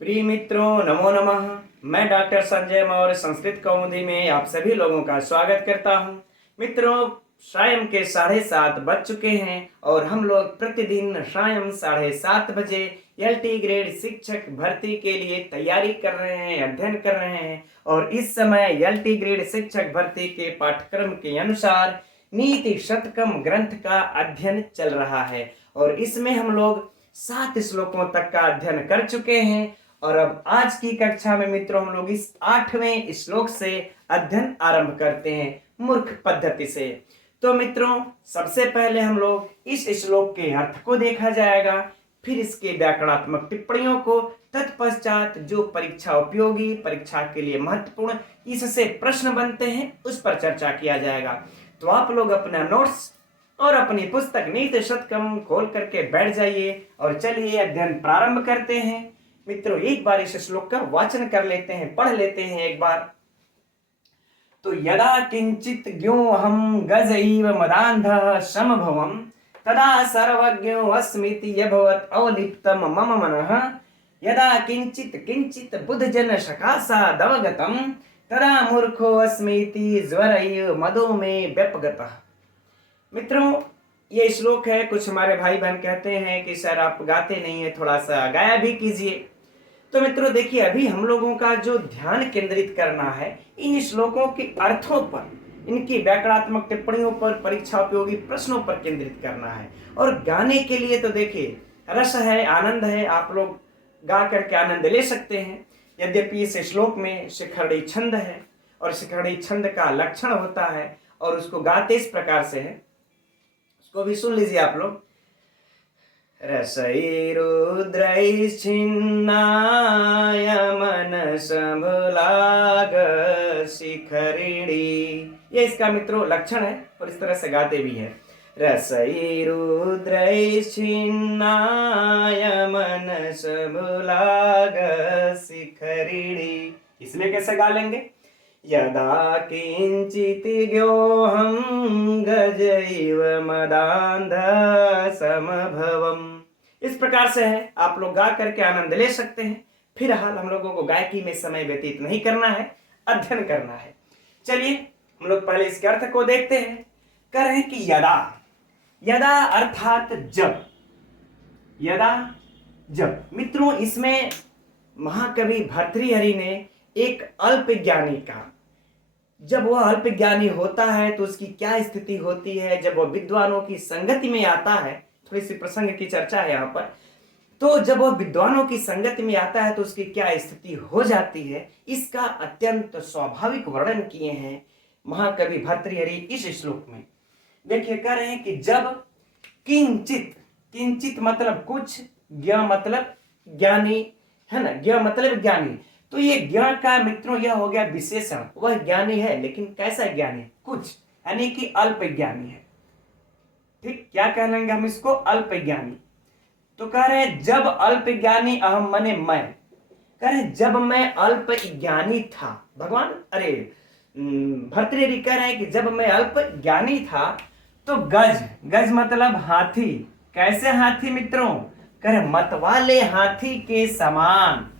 प्रिय मित्रों, नमो नमः। मैं डॉक्टर संजय मौर्य संस्कृत कौमुदी में आप सभी लोगों का स्वागत करता हूं। मित्रों, शाम के 7:30 बज चुके हैं और हम लोग प्रतिदिन शाम 7:30 बजे एलटी ग्रेड शिक्षक भर्ती के लिए तैयारी कर रहे हैं, अध्ययन कर रहे हैं। और इस समय एलटी ग्रेड शिक्षक भर्ती के पाठ्यक्रम के अनुसार नीति शतकम ग्रंथ का अध्ययन चल रहा है और इसमें हम लोग 7 श्लोकों तक का अध्ययन कर चुके हैं। और अब आज की कक्षा में मित्रों हम लोग इस 8वें श्लोक से अध्ययन आरंभ करते हैं, मूर्ख पद्धति से। तो मित्रों, सबसे पहले हम लोग इस श्लोक के अर्थ को देखा जाएगा, फिर इसके व्याकरणात्मक टिप्पणियों को, तत्पश्चात जो परीक्षा उपयोगी, परीक्षा के लिए महत्वपूर्ण इससे प्रश्न बनते हैं उस पर चर्चा किया जाएगा। तो आप लोग अपना नोट्स और अपनी पुस्तक नीति शतकम खोल करके बैठ जाइए और चलिए अध्ययन प्रारंभ करते हैं। मित्रों, एक बार इस श्लोक का वाचन कर लेते हैं, पढ़ लेते हैं एक बार। तो यदा किंचित ज्ञोऽहं गजैव मदान्धः समभवम् तदा सर्वज्ञो अस्मीति यभवत् अवलिप्तम मम मनः। यदा किंचित किंचित बुद्धजन सकाशादवगतं तदा मूर्खो अस्मीति ज्वरैव मदो में व्यपगतः। मित्रों, ये श्लोक है। कुछ हमारे भाई बहन कहते हैं कि सर आप गाते नहीं है, थोड़ा सा गाया भी कीजिए। तो मित्रों देखिए, अभी हम लोगों का जो ध्यान केंद्रित करना है इन श्लोकों के अर्थों पर, इनकी व्याकरणात्मक टिप्पणियों पर, परीक्षा उपयोगी प्रश्नों पर केंद्रित करना है। और गाने के लिए तो देखिए रस है, आनंद है, आप लोग गा करके आनंद ले सकते हैं। यद्यपि इस श्लोक में शिखरणी छंद है और शिखरणी छंद का लक्षण होता है और उसको गाते इस प्रकार से है, उसको भी सुन लीजिए आप लोग। रसैरुद्रैश्छिन्नाय मनसंभलाग शिखरिणी, ये इसका मित्रों लक्षण है और इस तरह से गाते भी है। रसैरुद्रैश्छिन्नाय मनसंभलाग शिखरिणी, इसमें कैसे गा लेंगे? यदा किंचित ज्ञोऽहं गजैव मदान्धः समभवम्, इस प्रकार से है। आप लोग गा करके आनंद ले सकते हैं। फिलहाल हम लोगों को गायकी में समय व्यतीत नहीं करना है, अध्ययन करना है। चलिए हम लोग पहले इसके अर्थ को देखते हैं। कह रहे हैं कि यदा, यदा अर्थात जब, यदा जब। मित्रों, इसमें महाकवि भर्तृहरि ने एक अल्प ज्ञानी का, जब वह अल्प ज्ञानी होता है तो उसकी क्या स्थिति होती है, जब वह विद्वानों की संगति में आता है, थोड़ी सी प्रसंग की चर्चा है यहाँ पर। तो जब वह विद्वानों की संगति में आता है तो उसकी क्या स्थिति हो जाती है, इसका अत्यंत स्वाभाविक वर्णन किए हैं महाकवि भर्तृहरि इस श्लोक में। देखिए, कह रहे हैं कि जब किंचित, किंचित मतलब कुछ, ज्ञ मतलब ज्ञानी है ना, ज्ञ मतलब ज्ञानी। तो ये ज्ञ का मित्रों यह हो गया विशेषण, वह ज्ञानी है लेकिन कैसा ज्ञानी? कुछ, यानी कि अल्प ज्ञानी है। ठीक, क्या कह लेंगे हम इसको? अल्प ज्ञानी। तो कह रहे हैं जब अल्प ज्ञानी, अहम मने मैं, कह रहे हैं जब मैं अल्प ज्ञानी था, भगवान अरे भर्तृहरि कह रहे हैं कि जब मैं अल्प ज्ञानी था तो गज, गज मतलब हाथी। कैसे हाथी मित्रों? कह रहे मतवाले हाथी के समान,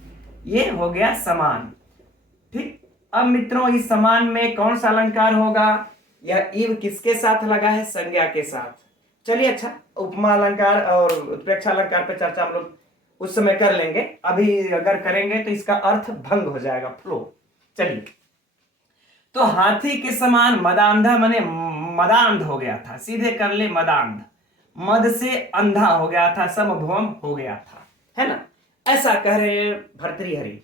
ये हो गया समान। ठीक, अब मित्रों इस समान में कौन सा अलंकार होगा? यह इव किसके साथ लगा है? संज्ञा के साथ। चलिए, अच्छा, उपमा अलंकार और उत्प्रेक्षा अलंकार पे चर्चा हम लोग उस समय कर लेंगे। अभी अगर करेंगे तो इसका अर्थ भंग हो जाएगा, फ्लो। चलिए, तो हाथी के समान मदांधा मने मदांध हो गया था, सीधे कर ले मदांध, मद से अंधा हो गया था, समभवम हो गया था, है ना। ऐसा कह रहे भर्तृहरि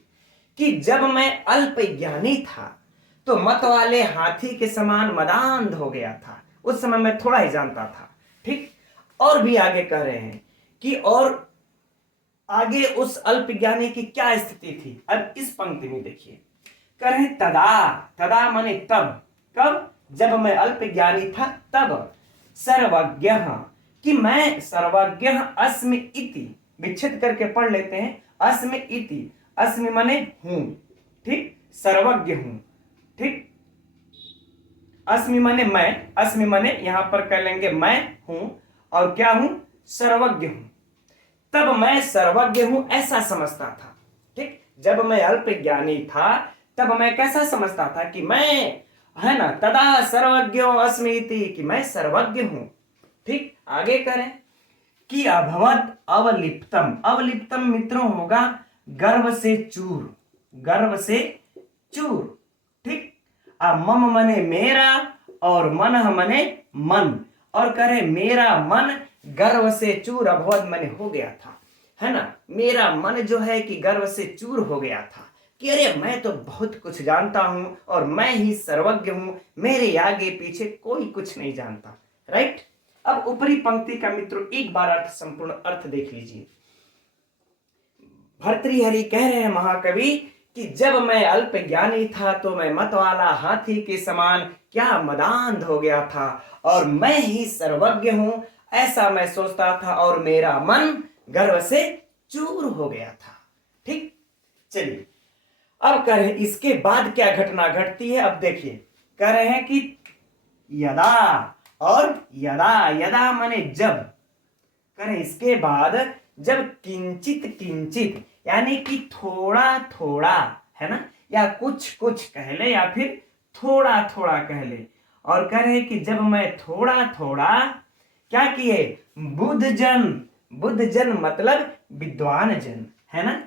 कि जब मैं अल्प ज्ञानी था तो मत वाले हाथी के समान मदांध हो गया था, उस समय मैं थोड़ा ही जानता था। ठीक, और भी आगे कह रहे हैं कि और आगे उस अल्प ज्ञानी की क्या स्थिति थी। अब इस पंक्ति में देखिए, कह रहे हैं तदा, तदा माने तब, कब? जब मैं अल्प ज्ञानी था तब, सर्वज्ञ, कि मैं सर्वज्ञ अस्मि इति, विच्छेद करके पढ़ लेते हैं, अस्मि इति, अस्मि माने हूं। ठीक, सर्वज्ञ हूं। ठीक, अस्मि माने मैं, अस्मि माने यहां पर कह लेंगे मैं हूं, और क्या हूं? सर्वज्ञ हूं। तब मैं सर्वज्ञ हूं ऐसा समझता था। ठीक, जब मैं अल्प ज्ञानी था तब मैं कैसा समझता था कि मैं, है ना, तदा सर्वज्ञो अस्मीति, कि मैं सर्वज्ञ हूं। ठीक, आगे करें कि अभवत अवलिप्तम, अवलिप्तम मित्रों होगा गर्व से चूर, गर्व से चूर। ठीक, मम मने मेरा और मन मने मन, और करे मेरा मन गर्व से चूर अभवत मने हो गया था, है ना, मेरा मन जो है कि गर्व से चूर हो गया था कि अरे मैं तो बहुत कुछ जानता हूं और मैं ही सर्वज्ञ हूं, मेरे आगे पीछे कोई कुछ नहीं जानता। राइट, अब ऊपरी पंक्ति का मित्रों एक बार अर्थ, संपूर्ण अर्थ देख लीजिए। भर्तृहरि कह रहे हैं महाकवि कि जब मैं अल्प ज्ञानी था तो मैं मत वाला हाथी के समान क्या मदांध हो गया था और मैं ही सर्वज्ञ हूं, ऐसा मैं सोचता था और मेरा मन गर्व से चूर हो गया था। ठीक, चलिए अब कह रहे हैं इसके बाद क्या घटना घटती है। अब देखिए, कह रहे हैं कि यदा, और यदा, यदा माने जब, कह रहे इसके बाद जब किंचित किंचित यानी कि थोड़ा थोड़ा, है ना, या कुछ कुछ कह ले या फिर थोड़ा थोड़ा कह ले, और कह रहे कि जब मैं थोड़ा थोड़ा क्या किए, बुद्ध जन, बुद्ध जन मतलब विद्वान जन, है ना,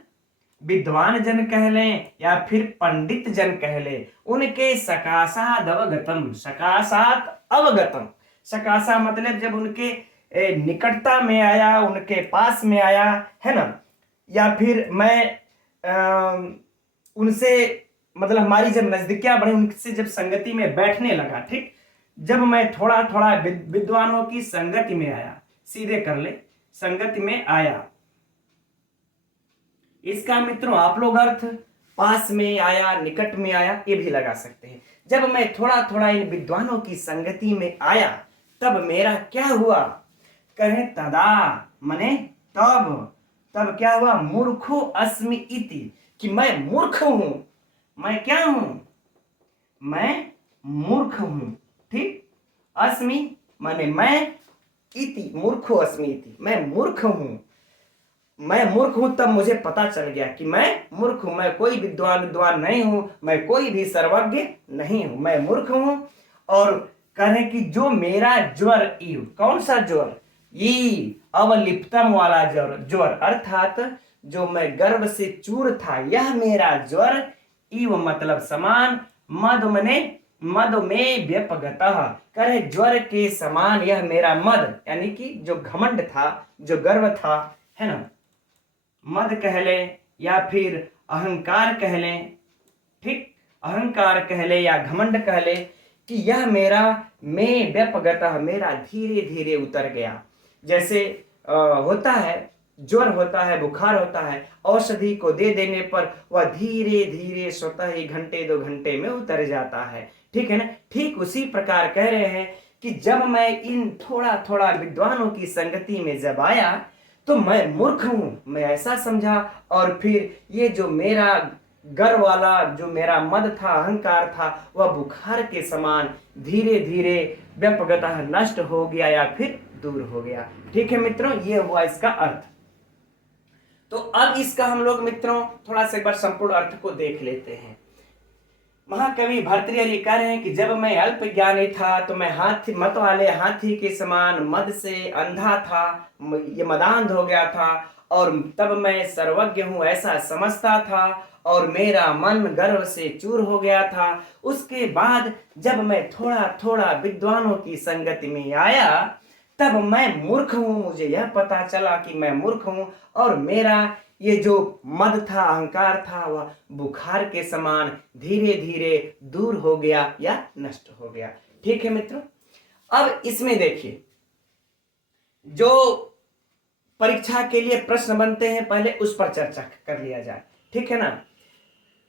विद्वान जन कह लें या फिर पंडित जन कह ले, उनके सकाशाद अवगतम, सकाशात अवगतम, सकाशा मतलब जब उनके निकटता में आया, उनके पास में आया, है ना, या फिर मैं उनसे मतलब हमारी जब नजदीकियां बढ़ी, उनसे जब संगति में बैठने लगा। ठीक, जब मैं थोड़ा थोड़ा विद्वानों की संगति में आया, सीधे कर ले, संगति में आया, इसका मित्रों आप लोग अर्थ पास में आया, निकट में आया, ये भी लगा सकते हैं। जब मैं थोड़ा थोड़ा इन विद्वानों की संगति में आया तब मेरा क्या हुआ, कहें तदा मने तब, तब क्या हुआ, मूर्खो अस्मि इति, कि मैं मूर्ख हूं, मैं क्या हूं, मैं मूर्ख हूं। ठीक, अस्मि माने मैं, इति मूर्खो अस्मि इति, मैं मूर्ख हूं, मैं मूर्ख हूं। तब मुझे पता चल गया कि मैं मूर्ख हूं, मैं कोई विद्वान नहीं हूं, मैं कोई भी सर्वज्ञ नहीं हूं, मैं मूर्ख हूं। और कहे कि जो मेरा ज्वर इव, कौन सा ज्वर, ये अवलिप्तम वाला ज्वर, ज्वर अर्थात जो मैं गर्व से चूर था, यह मेरा ज्वर, इव मतलब समान, मद मने मद में व्यपगतः, करे ज्वर के समान यह मेरा मद, यानी कि जो घमंड था, जो गर्व था, है ना, मद कह ले या फिर अहंकार कह ले। ठीक, अहंकार कह ले या घमंड कह ले कि यह मेरा में व्यपगतः, मेरा धीरे धीरे उतर गया। जैसे होता है, ज्वर होता है, बुखार होता है, औषधि को दे देने पर वह धीरे धीरे स्वतः ही घंटे 2 घंटे में उतर जाता है। ठीक है ना, ठीक उसी प्रकार कह रहे हैं कि जब मैं इन थोड़ा थोड़ा विद्वानों की संगति में जब आया तो मैं मूर्ख हूं, मैं ऐसा समझा, और फिर ये जो मेरा गर्व वाला जो मेरा मद था, अहंकार था, वह बुखार के समान धीरे धीरे व्यपगतः नष्ट हो गया या फिर दूर हो गया। ठीक है मित्रों, ये हुआ इसका अर्थ। तो अब इसका हम लोग मित्रों थोड़ा सा एक बार संपूर्ण अर्थ को देख लेते हैं। महाकवि भर्तृहरि कह रहे हैं कि जब मैं अल्प ज्ञानी था तो मैं हाथी, मत वाले हाथी के समान मद से अंधा था, ये मदांध हो गया था, और तब मैं सर्वज्ञ हूं ऐसा समझता था और मेरा मन गर्व से चूर हो गया था। उसके बाद जब मैं थोड़ा थोड़ा विद्वानों की संगति में आया तब मैं मूर्ख हूं, मुझे यह पता चला कि मैं मूर्ख हूं और मेरा ये जो मद था, अहंकार था, वह बुखार के समान धीरे धीरे दूर हो गया या नष्ट हो गया। ठीक है मित्रों, अब इसमें देखिए जो परीक्षा के लिए प्रश्न बनते हैं पहले उस पर चर्चा कर लिया जाए। ठीक है ना,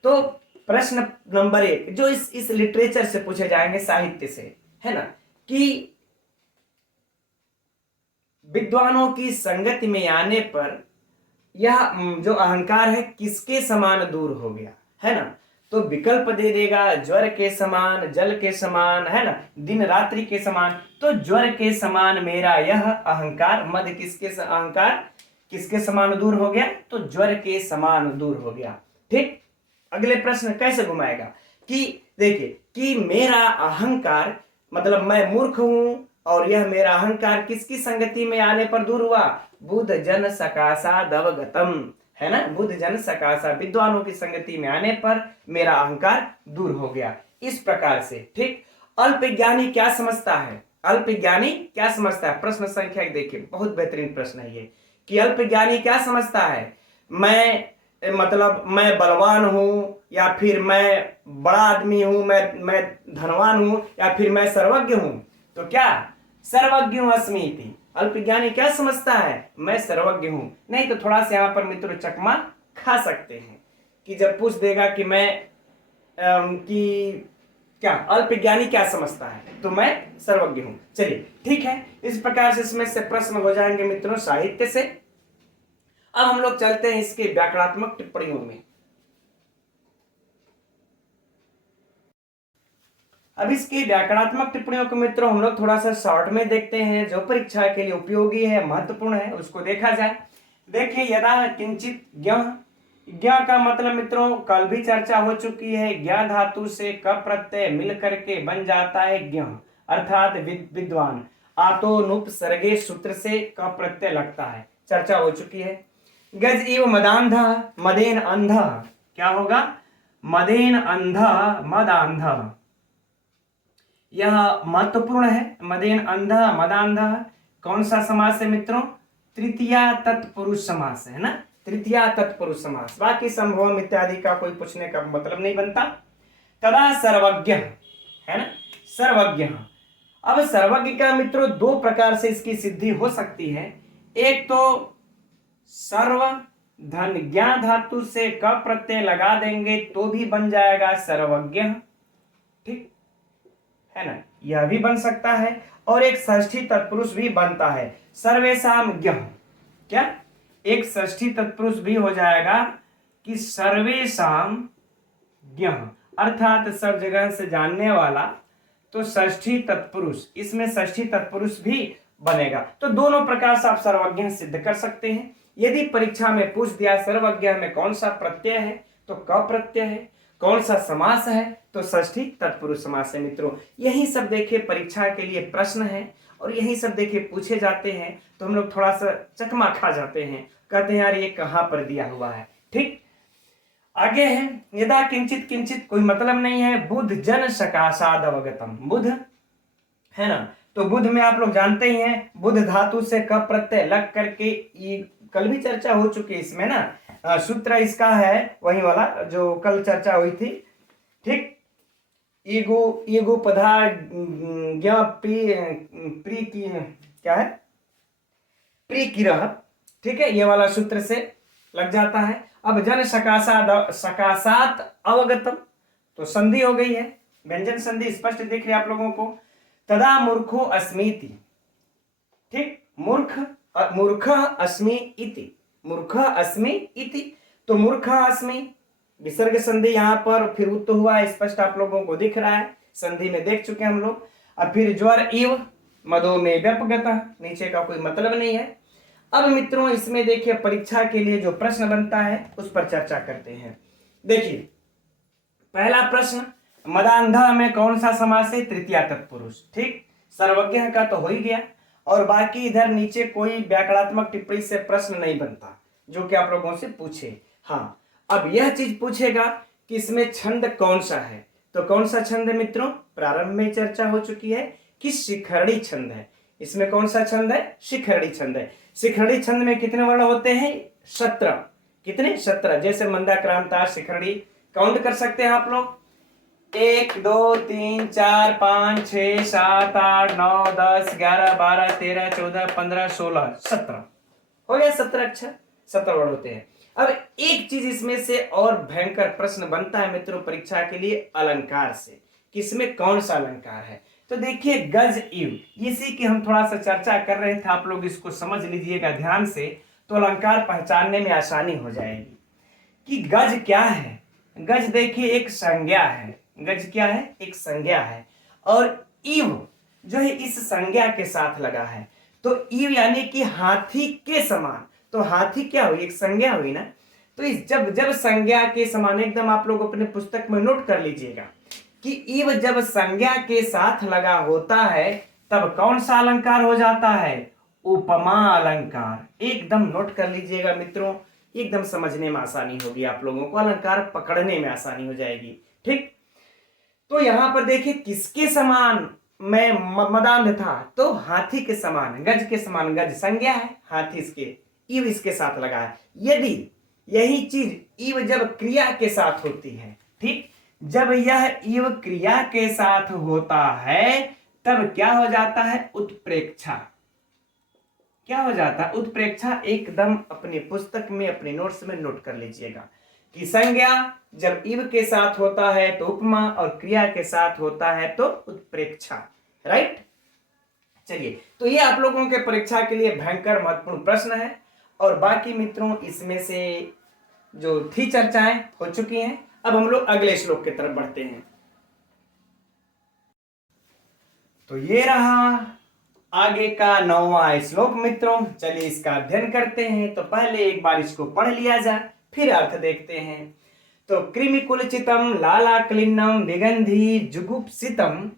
तो प्रश्न नंबर 1 जो इस लिटरेचर से पूछे जाएंगे, साहित्य से, है ना, कि विद्वानों की संगति में आने पर यह जो अहंकार है किसके समान दूर हो गया, है ना, तो विकल्प दे देगा ज्वर के समान, जल के समान, है ना, दिन रात्रि के समान। तो ज्वर के समान मेरा यह अहंकार, मद किसके अहंकार, किसके समान दूर हो गया? तो ज्वर के समान दूर हो गया। ठीक, अगले प्रश्न कैसे घुमाएगा कि देखिए कि मेरा अहंकार मतलब मैं मूर्ख हूं और यह मेरा अहंकार किसकी संगति में आने पर दूर हुआ? बुध जन सकाशाद अवगतम, है ना, बुध जन सकाशा विद्वानों की संगति में आने पर मेरा अहंकार दूर हो गया। इस प्रकार से। ठीक, अल्पज्ञानी क्या समझता है? अल्पज्ञानी क्या समझता है? प्रश्न संख्या एक देखिए, बहुत बेहतरीन प्रश्न है ये कि अल्पज्ञानी क्या समझता है? मैं मतलब मैं बलवान हूं, या फिर मैं बड़ा आदमी हूं, मैं धनवान हूं, या फिर मैं सर्वज्ञ हूं। तो क्या सर्वज्ञ अस्मीति, अल्पज्ञानी क्या समझता है? मैं सर्वज्ञ हूं। नहीं तो थोड़ा सा यहां पर मित्रों चकमा खा सकते हैं कि जब पूछ देगा कि मैं कि क्या अल्पज्ञानी क्या समझता है, तो मैं सर्वज्ञ हूं। चलिए ठीक है, इस प्रकार से इसमें से प्रश्न हो जाएंगे मित्रों साहित्य से। अब हम लोग चलते हैं इसके व्याकरणात्मक टिप्पणियों में। अब इसकी व्याकरणात्मक टिप्पणियों को मित्रों हम लोग थोड़ा सा शॉर्ट में देखते हैं, जो परीक्षा के लिए उपयोगी है, महत्वपूर्ण है, उसको देखा जाए। देखिए, यदा किंचित ज्ञः, ज्ञ का मतलब मित्रों कल भी चर्चा हो चुकी है, ज्ञ धातु से क प्रत्यय मिल करके बन जाता है ज्ञ, अर्थात विद्वान। आतोनुपसर्गे सूत्र से क प्रत्यय लगता है, चर्चा हो चुकी है। गज इव मदांध, मदेन अंध, क्या होगा? मदेन अंध, मदांध, यह महत्वपूर्ण है। मदेन अंध, मदांध कौन सा समास है मित्रों? तृतीया तत्पुरुष समास है ना, तृतीया तत्पुरुष समास। बाकी संभव इत्यादि का कोई पूछने का मतलब नहीं बनता। तदा सर्वज्ञ, है ना, सर्वज्ञ। अब सर्वज्ञ का मित्रों दो प्रकार से इसकी सिद्धि हो सकती है। एक तो सर्व धन ज्ञा धातु से क प्रत्यय लगा देंगे तो भी बन जाएगा सर्वज्ञ, ठीक है ना, यह भी बन सकता है। और एक षष्ठी तत्पुरुष भी बनता है, सर्वेशाम ज्ञ, क्या एक षष्ठी तत्पुरुष भी हो जाएगा कि सर्वेशाम ज्ञ, अर्थात सब जगह से जानने वाला, तो षष्ठी तत्पुरुष, इसमें षष्ठी तत्पुरुष भी बनेगा। तो दोनों प्रकार से आप सर्वज्ञ सिद्ध कर सकते हैं। यदि परीक्षा में पूछ दिया सर्वज्ञ में कौन सा प्रत्यय है, तो क प्रत्यय है, कौन सा समास है, तो षष्ठी तत्पुरुष समास है मित्रों। यही सब देखिए परीक्षा के लिए प्रश्न है और यही सब देखिए पूछे जाते हैं, तो हम लोग थोड़ा सा चकमा खा जाते हैं, कहते हैं यार ये कहां पर दिया हुआ है। ठीक, आगे है यदा किंचित, किंचित कोई मतलब नहीं है, बुध जन सकाशाद अवगतम, बुध है ना, तो बुध में आप लोग जानते ही हैं, बुध धातु से क प्रत्यय लग करके, कल भी चर्चा हो चुकी है इसमें ना, सूत्र इसका है वही वाला जो कल चर्चा हुई थी। ठीक, ईगो ईगो पधा ज्ञ प्री की क्या है, प्री की रह, ठीक है, ये वाला सूत्र से लग जाता है। अब जन सकाशात, सकाशात अवगतम, तो संधि हो गई है, व्यंजन संधि स्पष्ट दिख रही है आप लोगों को। तदा मूर्खो अस्मीति, ठीक, मूर्ख मूर्ख अस्मि इति, मूर्ख अस्मि इति, तो मूर्ख अस्मि विसर्ग संधि यहां पर फिर उत्त हुआ है, स्पष्ट आप लोगों को दिख रहा है, संधि में देख चुके हैं हम लोग। अब फिर ज्वर इव मदो में व्यपगत, नीचे का कोई मतलब नहीं है। अब मित्रों इसमें देखिए परीक्षा के लिए जो प्रश्न बनता है उस पर चर्चा करते हैं। देखिए पहला प्रश्न, मदांधा में कौन सा समास है? तृतीया तत्पुरुष, ठीक, सर्वज्ञ का तो हो ही गया, और बाकी इधर नीचे कोई व्याकरणात्मक टिप्पणी से प्रश्न नहीं बनता जो कि आप लोगों से पूछे। हाँ, अब यह चीज पूछेगा कि इसमें छंद कौन सा है, तो कौन सा छंद है मित्रों? प्रारंभ में चर्चा हो चुकी है कि शिखरणी छंद है। इसमें कौन सा छंद है? शिखरणी छंद है। शिखरणी छंद में कितने वर्ण होते हैं? 17। कितने? 17। जैसे मंदा क्रांता शिखरणी काउंट कर सकते हैं आप लोग, 1 2 3 4 5 6 7 8 9 10 11 12 13 14 15 16 17 हो गया, 17 अक्षर, 17 वर्ड होते हैं। अब एक चीज इसमें से और भयंकर प्रश्न बनता है मित्रों परीक्षा के लिए, अलंकार से, किसमें कौन सा अलंकार है? तो देखिए गज इव, इसी की हम थोड़ा सा चर्चा कर रहे थे, आप लोग इसको समझ लीजिएगा ध्यान से, तो अलंकार पहचानने में आसानी हो जाएगी कि गज क्या है। गज देखिए एक संज्ञा है, गज क्या है? एक संज्ञा है, और इव जो है इस संज्ञा के साथ लगा है, तो इव यानी कि हाथी के समान, तो हाथी क्या हुई, एक संज्ञा हुई ना। तो इस जब जब संज्ञा के समान, एकदम आप लोग अपने पुस्तक में नोट कर लीजिएगा कि इव जब संज्ञा के साथ लगा होता है तब कौन सा अलंकार हो जाता है, उपमा अलंकार। एकदम नोट कर लीजिएगा मित्रों, एकदम समझने में आसानी होगी, आप लोगों को अलंकार पकड़ने में आसानी हो जाएगी। ठीक, तो यहां पर देखिए किसके समान मैं मदांध था, तो हाथी के समान, गज के समान, गज संज्ञा है, हाथी इसके, इव इसके साथ लगा है। यदि यही चीज इव जब क्रिया के साथ होती है, ठीक, जब यह इव क्रिया के साथ होता है तब क्या हो जाता है, उत्प्रेक्षा। क्या हो जाता है, उत्प्रेक्षा। एकदम अपनी पुस्तक में, अपने नोट्स में नोट कर लीजिएगा कि संज्ञा जब इव के साथ होता है तो उपमा, और क्रिया के साथ होता है तो उत्प्रेक्षा। राइट, चलिए, तो ये आप लोगों के परीक्षा के लिए भयंकर महत्वपूर्ण प्रश्न है। और बाकी मित्रों इसमें से जो थी चर्चाएं हो चुकी हैं। अब हम लोग अगले श्लोक की तरफ बढ़ते हैं। तो ये रहा आगे का 9वां श्लोक मित्रों। चलिए इसका अध्ययन करते हैं। तो पहले एक बार इसको पढ़ लिया जाए, फिर अर्थ देखते हैं। तो कृमिकुलचितम लालाक्लिन्नम विगंधी जुगुप्सितम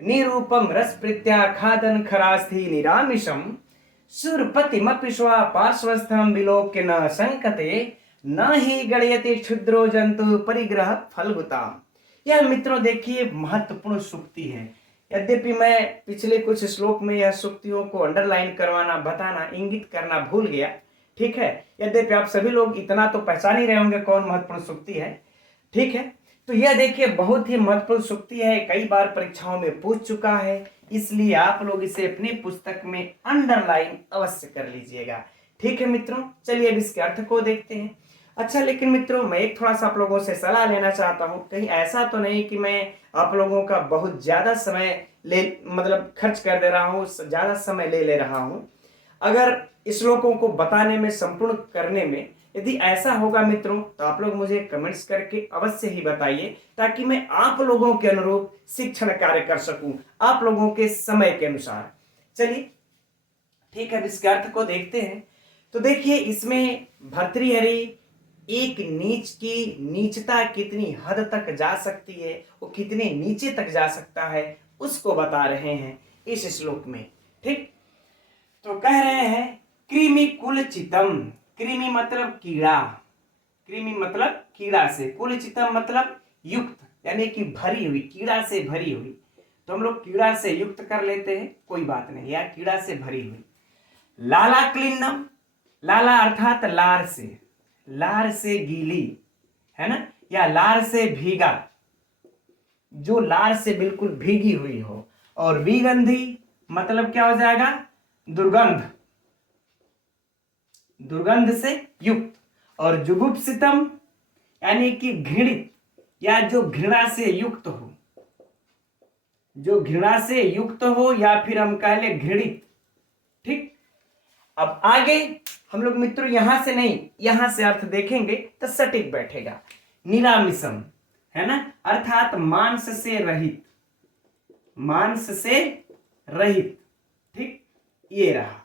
निरूपम रसप्रीत्या खादन खरास्थि निरामिषम सुरपतिमपि स्वा पार्श्वस्थं विलोक्य न संकते न ही गणयति क्षुद्रो जंतु परिग्रह फलभुताम। यह मित्रों देखिए महत्वपूर्ण सूक्ति है। यद्यपि मैं पिछले कुछ श्लोक में यह सूक्तियों को अंडरलाइन करवाना, बताना, इंगित करना भूल गया। ठीक है, यद्यपि आप सभी लोग इतना तो पहचान ही रहे होंगे कौन महत्वपूर्ण सूक्ति है। ठीक है, तो यह देखिए बहुत ही महत्वपूर्ण सूक्ति है, कई बार परीक्षाओं में पूछ चुका है, इसलिए आप लोग इसे अपनी पुस्तक में अंडरलाइन अवश्य कर लीजिएगा। ठीक है मित्रों, चलिए अब इसके अर्थ को देखते हैं। अच्छा, लेकिन मित्रों मैं एक थोड़ा सा आप लोगों से सलाह लेना चाहता हूं। कहीं ऐसा तो नहीं कि मैं आप लोगों का बहुत ज्यादा समय मतलब खर्च कर दे रहा हूं, ज्यादा समय ले रहा हूं। अगर श्लोकों को बताने में, संपूर्ण करने में यदि ऐसा होगा मित्रों, तो आप लोग मुझे कमेंट्स करके अवश्य ही बताइए, ताकि मैं आप लोगों के अनुरूप शिक्षण कार्य कर सकूं, आप लोगों के समय के अनुसार। चलिए ठीक है, इसके अर्थ को देखते हैं। तो देखिए इसमें भर्तृहरि एक नीच की नीचता कितनी हद तक जा सकती है, वो कितने नीचे तक जा सकता है, उसको बता रहे हैं इस श्लोक में। ठीक, तो कह रहे हैं कृमि कुलचितम। कृमि मतलब कीड़ा, कृमि मतलब कीड़ा से, कुलचितम मतलब युक्त, यानी कि भरी हुई, कीड़ा से भरी हुई। तो हम लोग कीड़ा से युक्त कर लेते हैं, कोई बात नहीं, या कीड़ा से भरी हुई। लाला क्लिन्नम, लाला अर्थात लार से, लार से गीली है ना, या लार से भीगा, जो लार से बिल्कुल भीगी हुई हो। और विगंधी मतलब क्या हो जाएगा, दुर्गंध, दुर्गंध से युक्त। और जुगुप्सितम यानी कि घृणित, या जो घृणा से युक्त हो, जो घृणा से युक्त हो, या फिर हम कह ले घृणित। ठीक, अब आगे हम लोग मित्रों यहां से नहीं, यहां से अर्थ देखेंगे तो सटीक बैठेगा। निरामिषम है ना, अर्थात मांस से रहित, मांस से रहित। ठीक, ये रहा।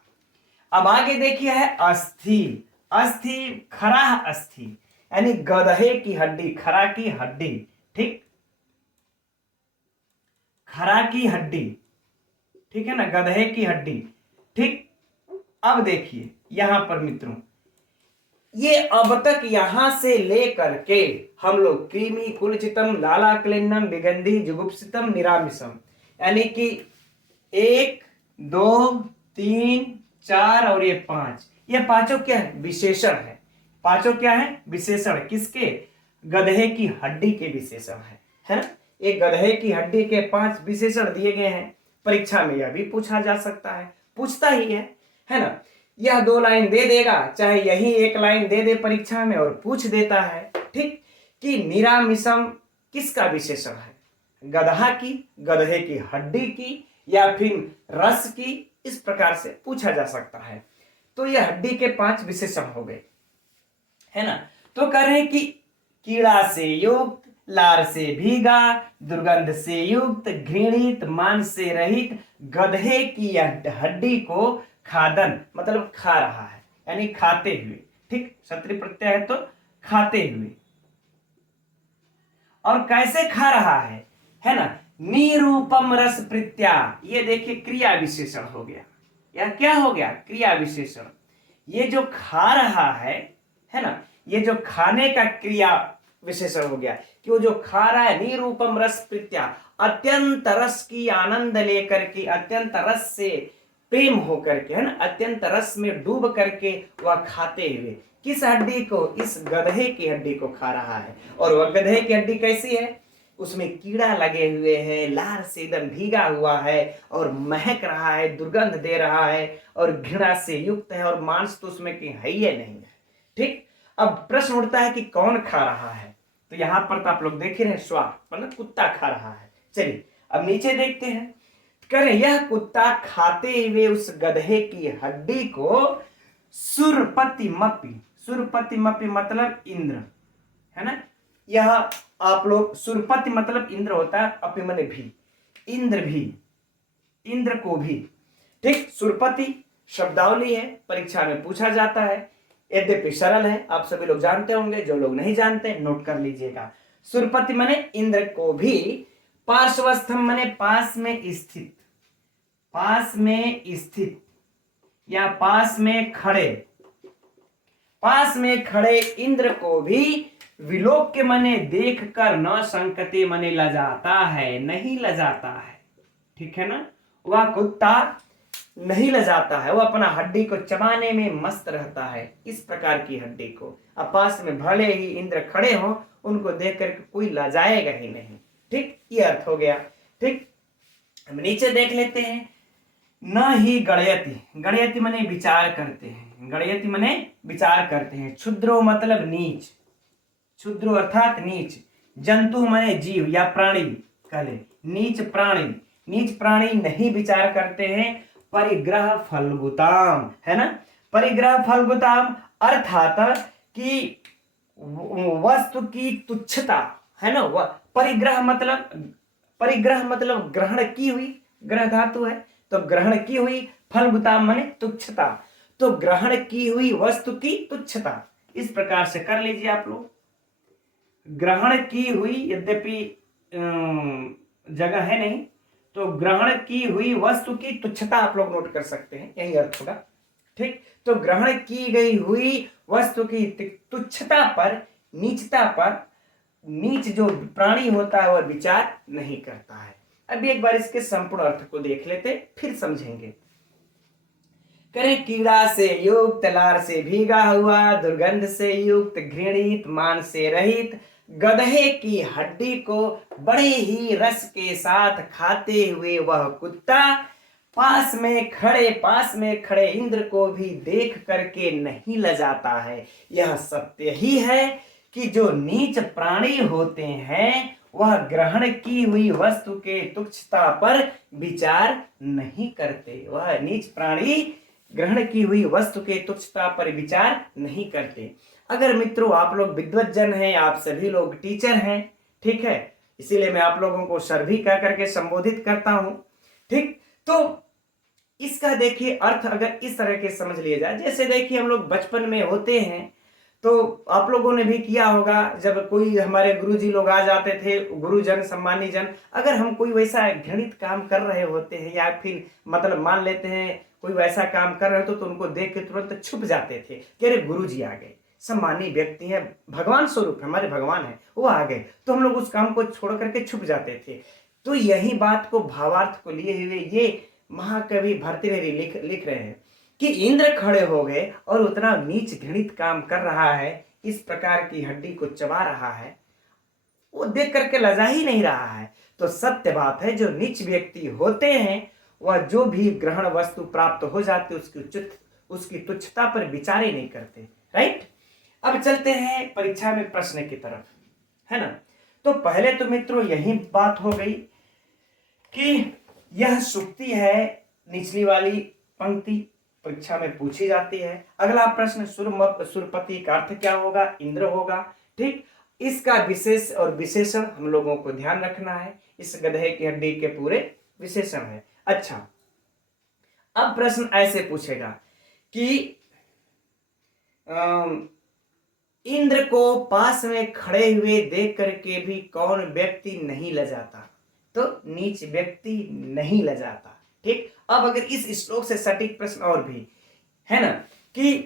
अब आगे देखिए है अस्थि। अस्थि, खरा अस्थि, यानी गधे की हड्डी, खरा की हड्डी। ठीक, खरा की हड्डी, ठीक है ना, गधे की हड्डी। ठीक, अब देखिए यहां पर मित्रों, ये अब तक यहां से लेकर के हम लोग कृमि कुलचितम लाला क्लिन्नम विगंधी जुगुप्सितम निरामिषम, यानी कि 1 2 3 4 और ये 5, ये पांचों क्या है, विशेषण है। पांचों क्या है, विशेषण, किसके, गधे की हड्डी के विशेषण है ना। एक गधे की हड्डी के 5 विशेषण दिए गए हैं। परीक्षा में यह भी पूछा जा सकता है, पूछता ही है ना। यह 2 लाइन दे देगा, चाहे यही 1 लाइन दे दे परीक्षा में और पूछ देता है। ठीक, कि निरामिषम किसका विशेषण है, गधा की, गधे की हड्डी की, या फिर रस की, इस प्रकार से पूछा जा सकता है। तो यह हड्डी के 5 विशेषण हो गए, है ना। तो कह रहे हैं कि कीड़ा से युक्त, लार से भीगा, दुर्गंध से युक्त, घृणित, मांस से रहित, गधे की हड्डी को खादन मतलब खा रहा है, यानी खाते हुए, ठीक, क्षत्रिय प्रत्यय है तो खाते हुए। और कैसे खा रहा है ना, निरूपम रस प्रीत्या, ये देखिए क्रिया विशेषण हो गया, या क्या हो गया, क्रिया विशेषण। ये जो खा रहा है ना, ये जो खाने का क्रिया विशेषण हो गया कि वो जो खा रहा है, निरूपम रस प्रीत्या, अत्यंत रस की आनंद लेकर के, अत्यंत रस से प्रेम होकर के, है ना, अत्यंत रस में डूब करके वह खाते हुए किस हड्डी को, इस गधे की हड्डी को खा रहा है। और वह गधे की हड्डी कैसी है, उसमें कीड़ा लगे हुए हैं, लार से एकदम भीगा हुआ है और महक रहा है, दुर्गंध दे रहा है और घृणा से युक्त है, और मांस तो उसमें कहीं है ही नहीं है। ठीक, अब प्रश्न उठता है कि कौन खा रहा है, तो यहां पर तो आप लोग देख ही रहे, स्वाद मतलब कुत्ता खा रहा है। चलिए अब नीचे देखते हैं, करें यह कुत्ता खाते हुए उस गधे की हड्डी को सुरपति मपी, सुरपति मपी मतलब इंद्र, है ना, यह आप लोग, सुरपति मतलब इंद्र होता है, अपि मने भी, इंद्र भी, इंद्र को भी, ठीक। सुरपति शब्दावली है, परीक्षा में पूछा जाता है, यद्यपि सरल है, आप सभी लोग जानते होंगे, जो लोग नहीं जानते नोट कर लीजिएगा। सुरपति मने इंद्र को भी, पार्श्वस्थम मने पास में स्थित, पास में स्थित या पास में खड़े, पास में खड़े इंद्र को भी विलोक्य मने देख कर न संकते मने लजाता है, नहीं लजाता है, ठीक है ना, वह कुत्ता नहीं लजाता है, वो अपना हड्डी को चबाने में मस्त रहता है, इस प्रकार की हड्डी को। अब पास में भले ही इंद्र खड़े हो, उनको देख कर कोई लजाएगा ही नहीं, ठीक, ये अर्थ हो गया। ठीक, हम नीचे देख लेते हैं, न ही गणयति, गणयति मने विचार करते हैं, गणयति मने विचार करते हैं, क्षुद्रो मतलब नीच, क्षुद्रो अर्थात नीच, जंतु मने जीव या प्राणी, कले नीच प्राणी, नीच प्राणी नहीं विचार करते हैं, परिग्रह फलगुताम, है ना, परिग्रह फलगुताम अर्थात कि वस्तु की तुच्छता, है ना, परिग्रह मतलब, परिग्रह मतलब ग्रहण की हुई, ग्रह धातु है तो ग्रहण की हुई, फलगुताम माने तुच्छता, तो ग्रहण की हुई वस्तु की तुच्छता, इस प्रकार से कर लीजिए आप लोग, ग्रहण की हुई, यद्यपि जगह है नहीं, तो ग्रहण की हुई वस्तु की तुच्छता आप लोग नोट कर सकते हैं, यही अर्थ होगा। ठीक, तो ग्रहण की गई हुई वस्तु की तुच्छता पर, नीचता पर, नीच जो प्राणी होता है वह विचार नहीं करता है। अभी एक बार इसके संपूर्ण अर्थ को देख लेते, फिर समझेंगे। करे कीड़ा से युक्त, लार से भीगा हुआ, दुर्गंध से युक्त, घृणित, मान से रहित गधे की हड्डी को बड़े ही रस के साथ खाते हुए वह कुत्ता पास में खड़े इंद्र को भी देख करके नहीं लजाता है। यह सत्य ही है कि जो नीच प्राणी होते हैं वह ग्रहण की हुई वस्तु के तुच्छता पर विचार नहीं करते, वह नीच प्राणी ग्रहण की हुई वस्तु के तुच्छता पर विचार नहीं करते। अगर मित्रों आप लोग विद्वत जन हैं, आप सभी लोग टीचर हैं, ठीक है, इसीलिए मैं आप लोगों को सर भी कह करके संबोधित करता हूं, ठीक, तो इसका देखिए अर्थ अगर इस तरह के समझ लिया जाए, जैसे देखिए हम लोग बचपन में होते हैं तो आप लोगों ने भी किया होगा, जब कोई हमारे गुरुजी लोग आ जाते थे, गुरुजन सम्मानी जन, अगर हम कोई वैसा घृणित काम कर रहे होते हैं या फिर मतलब मान लेते हैं कोई वैसा काम कर रहे हो तो उनको देख के तुरंत छुप जाते थे कि अरे गुरुजी आ गए, सम्मानी व्यक्ति हैं, भगवान स्वरूप हमारे भगवान है, वो आ गए, तो हम लोग उस काम को छोड़ करके छुप जाते थे। तो यही बात को भावार्थ को लिए हुए ये महाकवि भर्तृहरि लिख रहे हैं कि इंद्र खड़े हो गए और उतना नीच घृणित काम कर रहा है, इस प्रकार की हड्डी को चबा रहा है, वो देख करके लजा ही नहीं रहा है। तो सत्य बात है, जो नीच व्यक्ति होते हैं वह जो भी ग्रहण वस्तु प्राप्त हो जाती उसकी तुच्छता पर विचार ही नहीं करते, राइट। अब चलते हैं परीक्षा में प्रश्न की तरफ, है ना। तो पहले तो मित्रों यही बात हो गई कि यह सुक्ति है, निचली वाली पंक्ति परीक्षा में पूछी जाती है। अगला प्रश्न सुरपति का अर्थ क्या होगा, इंद्र होगा, ठीक। इसका विशेष और विशेषण हम लोगों को ध्यान रखना है, इस गधे की हड्डी के पूरे विशेषण है। अच्छा, अब प्रश्न ऐसे पूछेगा कि इंद्र को पास में खड़े हुए देख करके भी कौन व्यक्ति नहीं लजाता? तो नीच व्यक्ति नहीं लजाता। ठीक, अब अगर इस श्लोक से सटीक प्रश्न और भी है ना कि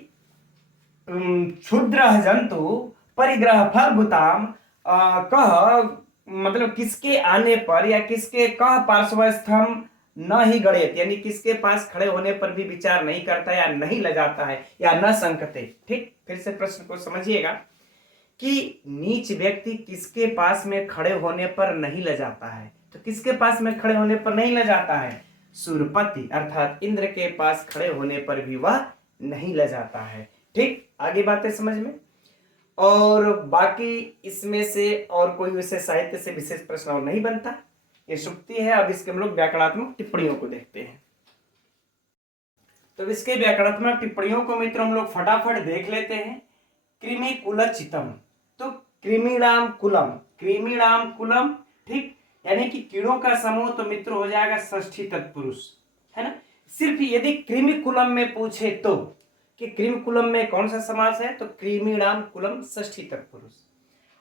क्षुद्र जंतु परिग्रह फलभूताम कह, मतलब किसके आने पर या किसके कह पार्श्वस्थम न ही गणेत, यानी किसके पास खड़े होने पर भी विचार नहीं करता या नहीं लजाता है या न संकते। ठीक, फिर से प्रश्न को समझिएगा कि नीच व्यक्ति किसके पास में खड़े होने पर नहीं लजाता है? तो किसके पास में खड़े होने पर नहीं लजाता है? सुरपति अर्थात इंद्र के पास खड़े होने पर भी वह नहीं लजाता है। ठीक, आगे बातें समझ में। और बाकी इसमें से और कोई विषय साहित्य से विशेष प्रश्न और नहीं बनता, ये सुक्ति है। अब इसके हम लोग व्याकरणात्मक टिप्पणियों को देखते हैं। तो इसके व्याकरणात्मक टिप्पणियों को मित्रों हम लोग फटाफट देख लेते हैं। कृमि कुल चितम, तो कृमिणाम कुलम, कृमिणाम कुलम, ठीक, यानी कि कीड़ों का समूह, तो मित्र हो जाएगा षष्ठी तत्पुरुष, है ना। सिर्फ यदि कृमि कुलम में पूछे तो कि कृमि कुलम में कौन सा समास है, तो कृमिणाम कुलम षष्ठी तत्पुरुष।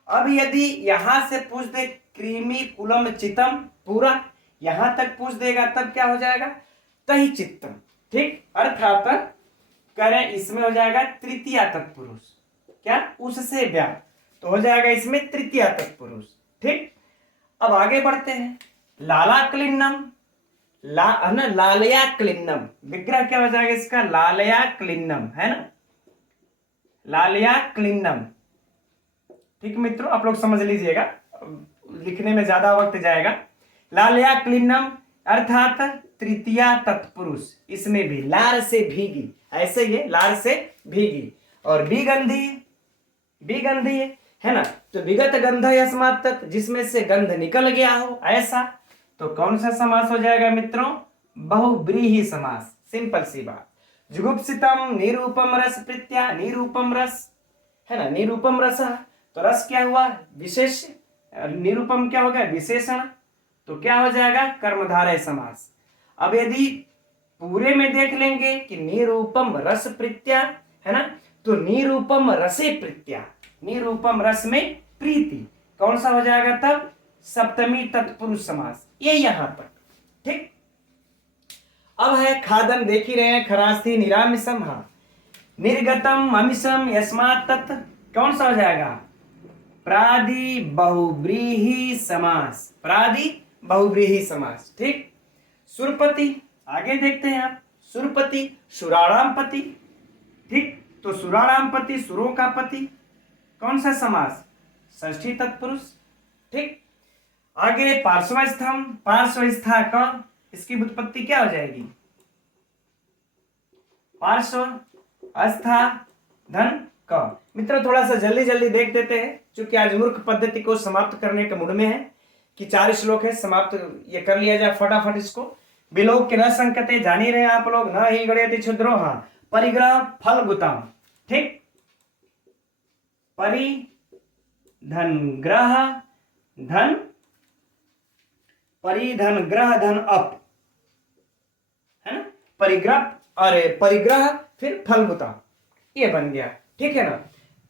अब यदि यहां से पूछ दे कृमि कुलम चितम, पूरा यहां तक पूछ देगा, तब क्या हो जाएगा? तही चित्तम। ठीक, अर्थात करें इसमें हो जाएगा तृतीया तत्पुरुष, क्या? उससे व्याप, तो हो जाएगा इसमें तृतीया तत्पुरुष। ठीक, अब आगे बढ़ते हैं। लाला क्लिन्नम, लालया क्लिन्नम, विग्रह क्या हो जाएगा इसका? लालया क्लिन्नम, है ना, लालया क्लिन्नम। ठीक मित्रों, आप लोग समझ लीजिएगा, लिखने में ज्यादा वक्त जाएगा। लालया क्लिन्नम अर्थात तृतीया तत्पुरुष, इसमें भी लार से भीगी, ऐसे ही लार से भीगी, और विगंधी, विगंधी है ना, तो विगत गंध अस्मात् तत्, जिसमें से गंध निकल गया हो, ऐसा। तो कौन सा समास हो जाएगा मित्रों? बहुव्रीहि समास, सिंपल सी बात। जुगुप्सितम निरूपम रस प्रत्या, निरूपम रस है ना, निरूपम रस, तो रस क्या हुआ? विशेष, निरूपम क्या हो गया? विशेषण, तो क्या हो जाएगा? कर्मधारय समास। अब यदि पूरे में देख लेंगे कि निरूपम रस प्रत्या, है ना, तो निरूपम रसे प्रत्या, निरूपम रस में प्रीति, कौन सा हो जाएगा तब? सप्तमी तत्पुरुष समास, ये यहां तक। ठीक, अब है खादन, देख ही रहे हैं, खरास्ती निरामिषम, हाँ, निर्गतम अमिषम यस्मात् तत्, कौन सा हो जाएगा? प्रादि बहुव्रीहि समास, प्रादि बहुव्रीहि समास। ठीक, सुरपति, आगे देखते हैं आप, सुरपति सुराणाम पति, ठीक, तो सुराणाम पति, सुरों का पति, कौन सा समास? षष्ठी तत्पुरुष। ठीक, आगे पार्श्वस्थम, पार्श्वस्था का, इसकी व्युत्पत्ति क्या हो जाएगी? पार्श्व अस्था धन का। मित्रों थोड़ा सा जल्दी जल्दी देख देते हैं, क्योंकि आज मूर्ख पद्धति को समाप्त करने के मूड में है कि 4 श्लोक है, समाप्त ये कर लिया जाए फटाफट इसको। विलोक के न संकते, जान ही रहे आप लोग, न ही गणयति क्षुद्रो, हाँ, परिग्रह फलभूताम। ठीक, परि धन ग्रह धन, परिधन ग्रह धन अप, है ना, परिग्रह, अरे परिग्रह फिर फलभूता, ये बन गया। ठीक है ना।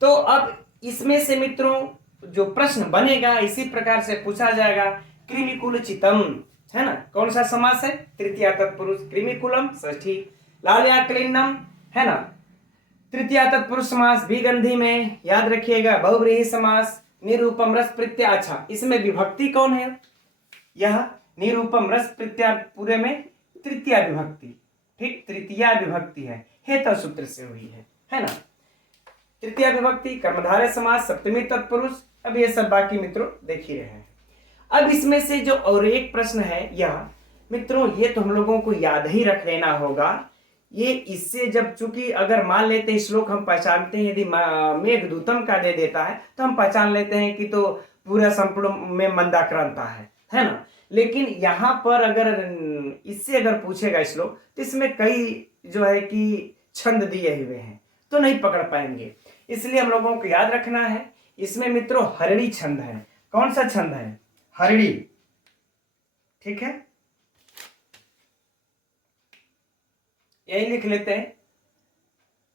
तो अब इसमें से मित्रों जो प्रश्न बनेगा इसी प्रकार से पूछा जाएगा। कृमिकुल चितम, है ना, कौन सा समास है? तृतीया तत्पुरुष, कृमिकुलम षष्ठी, लालया क्लिन्नम, है ना, तृतीया तत्पुरुष समास, विगंधी में याद रखिएगा बहुव्रीहि समास, निरूपम रस प्रत्यय। अच्छा, इसमें विभक्ति कौन है? यह निरूपम रस प्रत्यय पूरे में तृतीया विभक्ति, ठीक, तृतीया विभक्ति है, हेतु सूत्र से हुई है ना। तृतीया विभक्ति, कर्मधारय समास, सप्तमी तत्पुरुष। अब ये सब बाकी मित्रों देख ही रहे हैं। अब इसमें से जो और एक प्रश्न है, यह मित्रों ये तो हम लोगों को याद ही रख लेना होगा। ये इससे जब, चूंकि अगर मान लेते हैं श्लोक हम पहचानते हैं, यदि मेघदूतम का दे देता है तो हम पहचान लेते हैं कि तो पूरा संपूर्ण में मंदाक्रांता है ना। लेकिन यहाँ पर अगर इससे अगर पूछेगा श्लोक, तो इसमें कई जो है कि छंद दिए हुए हैं, तो नहीं पकड़ पाएंगे। इसलिए हम लोगों को याद रखना है, इसमें मित्रों हरिणी छंद है। कौन सा छंद है? हरिणी। ठीक है, यही लिख लेते हैं,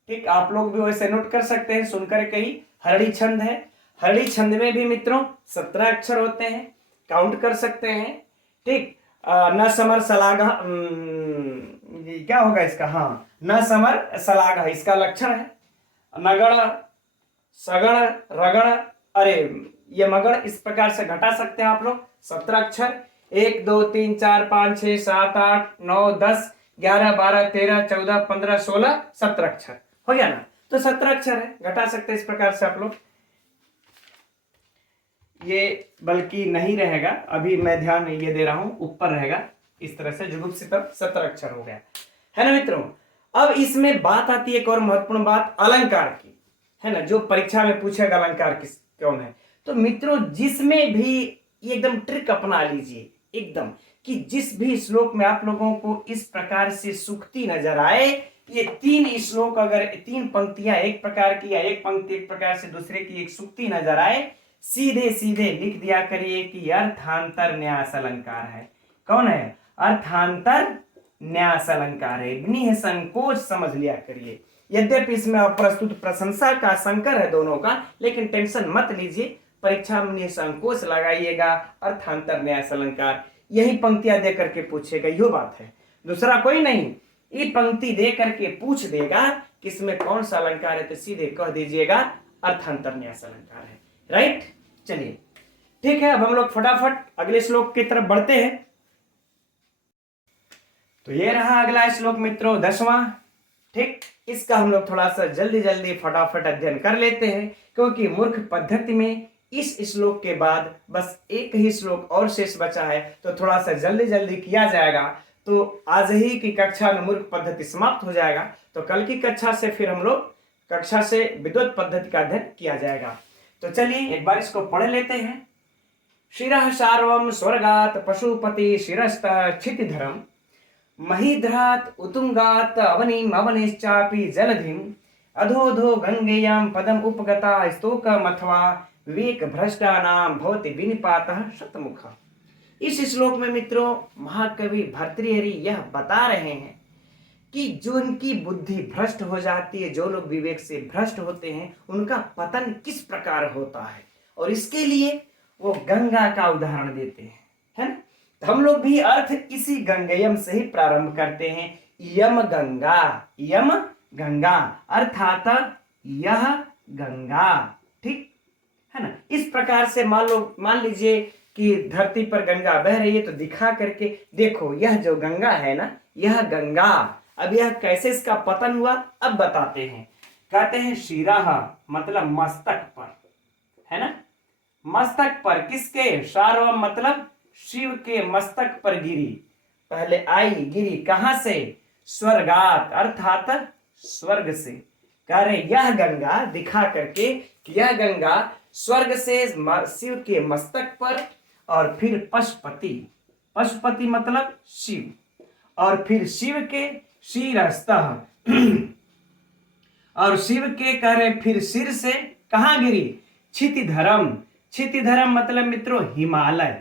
ठीक, आप लोग भी वैसे नोट कर सकते हैं सुनकर के ही। हरड़ी छंद है, हरड़ी छंद में भी मित्रों 17 अक्षर होते हैं, काउंट कर सकते हैं। ठीक, न समर सलागा, ये क्या होगा इसका, हाँ न समर सलागा इसका लक्षण है। नगण, सगण, रगण, अरे ये मगण, इस प्रकार से घटा सकते हैं आप लोग। 17 अक्षर, 1 2 3 4 5 6 7 8 9 10 11 12 13 14 15 16 17 अक्षर हो गया ना। तो 17 अक्षर है, घटा सकते हैं इस प्रकार से आप लोग। ये बल्कि नहीं रहेगा, अभी मैं ध्यान ये दे रहा हूं, ऊपर रहेगा इस तरह से, जुगुप्सित 17 अक्षर हो गया है ना मित्रों। अब इसमें बात आती है एक और महत्वपूर्ण बात, अलंकार की, है ना, जो परीक्षा में पूछेगा अलंकार किस कौन है। तो मित्रों जिसमें भी ये एकदम ट्रिक अपना लीजिए एकदम, कि जिस भी श्लोक में आप लोगों को इस प्रकार से सूक्ति नजर आए, ये 3 श्लोक, अगर 3 पंक्तियां एक प्रकार की या एक पंक्ति एक प्रकार से दूसरे की एक सूक्ति नजर आए, सीधे सीधे लिख दिया करिए कि अर्थांतर न्यास अलंकार है। कौन है? अर्थांतर न्यास अलंकार है, ग्निह संकोच समझ लिया करिए। यद्यपि इसमें अप्रस्तुत प्रशंसा का संकर है दोनों का, लेकिन टेंशन मत लीजिए, परीक्षा में निसंकोच लगाइएगा अर्थांतर न्यास अलंकार, यही पंक्तियां दे करके पूछेगा, यो बात है, दूसरा कोई नहीं। ये पंक्ति दे करके पूछ देगा कि इसमें कौन सा अलंकार है, तो सीधे कह दीजिएगा अर्थांतर न्यास अलंकार है। राइट, चलिए ठीक है, अब हम लोग फटाफट अगले श्लोक की तरफ बढ़ते हैं। तो ये रहा अगला श्लोक मित्रों, 10वां। ठीक, इसका हम लोग थोड़ा सा जल्दी जल्दी फटाफट अध्ययन कर लेते हैं, क्योंकि मूर्ख पद्धति में इस श्लोक के बाद बस एक ही श्लोक और शेष बचा है, तो थोड़ा सा जल्दी जल्दी किया जाएगा, तो आज ही की कक्षा में मूर्ख पद्धति समाप्त हो जाएगा। तो कल की कक्षा से फिर हम लोग कक्षा से विद्वत पद्धति का अध्ययन किया जाएगा। तो चलिए एक बार इसको पढ़ लेते हैं। शिरः सार्वं स्वर्गात् पशुपति शिरस्तः क्षितिधरम् महीध्रात् उत्तुंगात् अवनीम् अवनिश्चापि जलधिम् अधोधो गंगेयां पदम उपगता स्तोकमथवा विवेक भ्रष्टानां भवति विनिपातः शतमुखः। इस श्लोक में मित्रों महाकवि भर्तृहरि यह बता रहे हैं कि जो उनकी बुद्धि भ्रष्ट हो जाती है, जो लोग विवेक से भ्रष्ट होते हैं, उनका पतन किस प्रकार होता है, और इसके लिए वो गंगा का उदाहरण देते हैं, है ना। तो हम लोग भी अर्थ इसी गंगेयम से ही प्रारंभ करते हैं, यम गंगा, यम गंगा अर्थात यह गंगा, ठीक है ना। इस प्रकार से मान लीजिए कि धरती पर गंगा बह रही है, तो दिखा करके देखो यह जो गंगा है ना, यह गंगा, अब यह कैसे इसका पतन हुआ अब बताते हैं। कहते हैं शिराह मतलब मस्तक पर, है ना, मस्तक पर, किसके? सार्वम मतलब शिव के मस्तक पर गिरी, पहले आई, गिरी कहां से? स्वर्गात अर्थात स्वर्ग से। कह रहे यह गंगा, दिखा करके कि यह गंगा स्वर्ग से शिव के मस्तक पर, और फिर पशुपति, पशुपति मतलब शिव, और फिर शिव के शिरस्तः और शिव के कह रहे फिर सिर से कहां गिरी? क्षितिधरम, क्षितिधरम मतलब मित्रों हिमालय,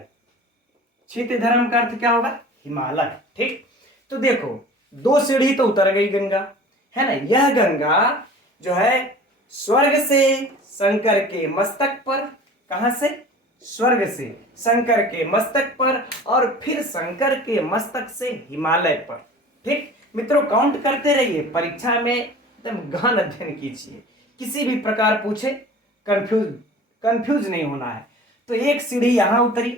क्षितिधरम का अर्थ क्या होगा? हिमालय, ठीक। तो देखो 2 सीढ़ी तो उतर गई गंगा, है ना। यह गंगा जो है स्वर्ग से शंकर के मस्तक पर, कहां से? स्वर्ग से शंकर के मस्तक पर, और फिर शंकर के मस्तक से हिमालय पर, ठीक मित्रों। काउंट करते रहिए, परीक्षा में एकदम गहन अध्ययन कीजिए, किसी भी प्रकार पूछे कंफ्यूज नहीं होना है। तो एक सीढ़ी यहां उतरी,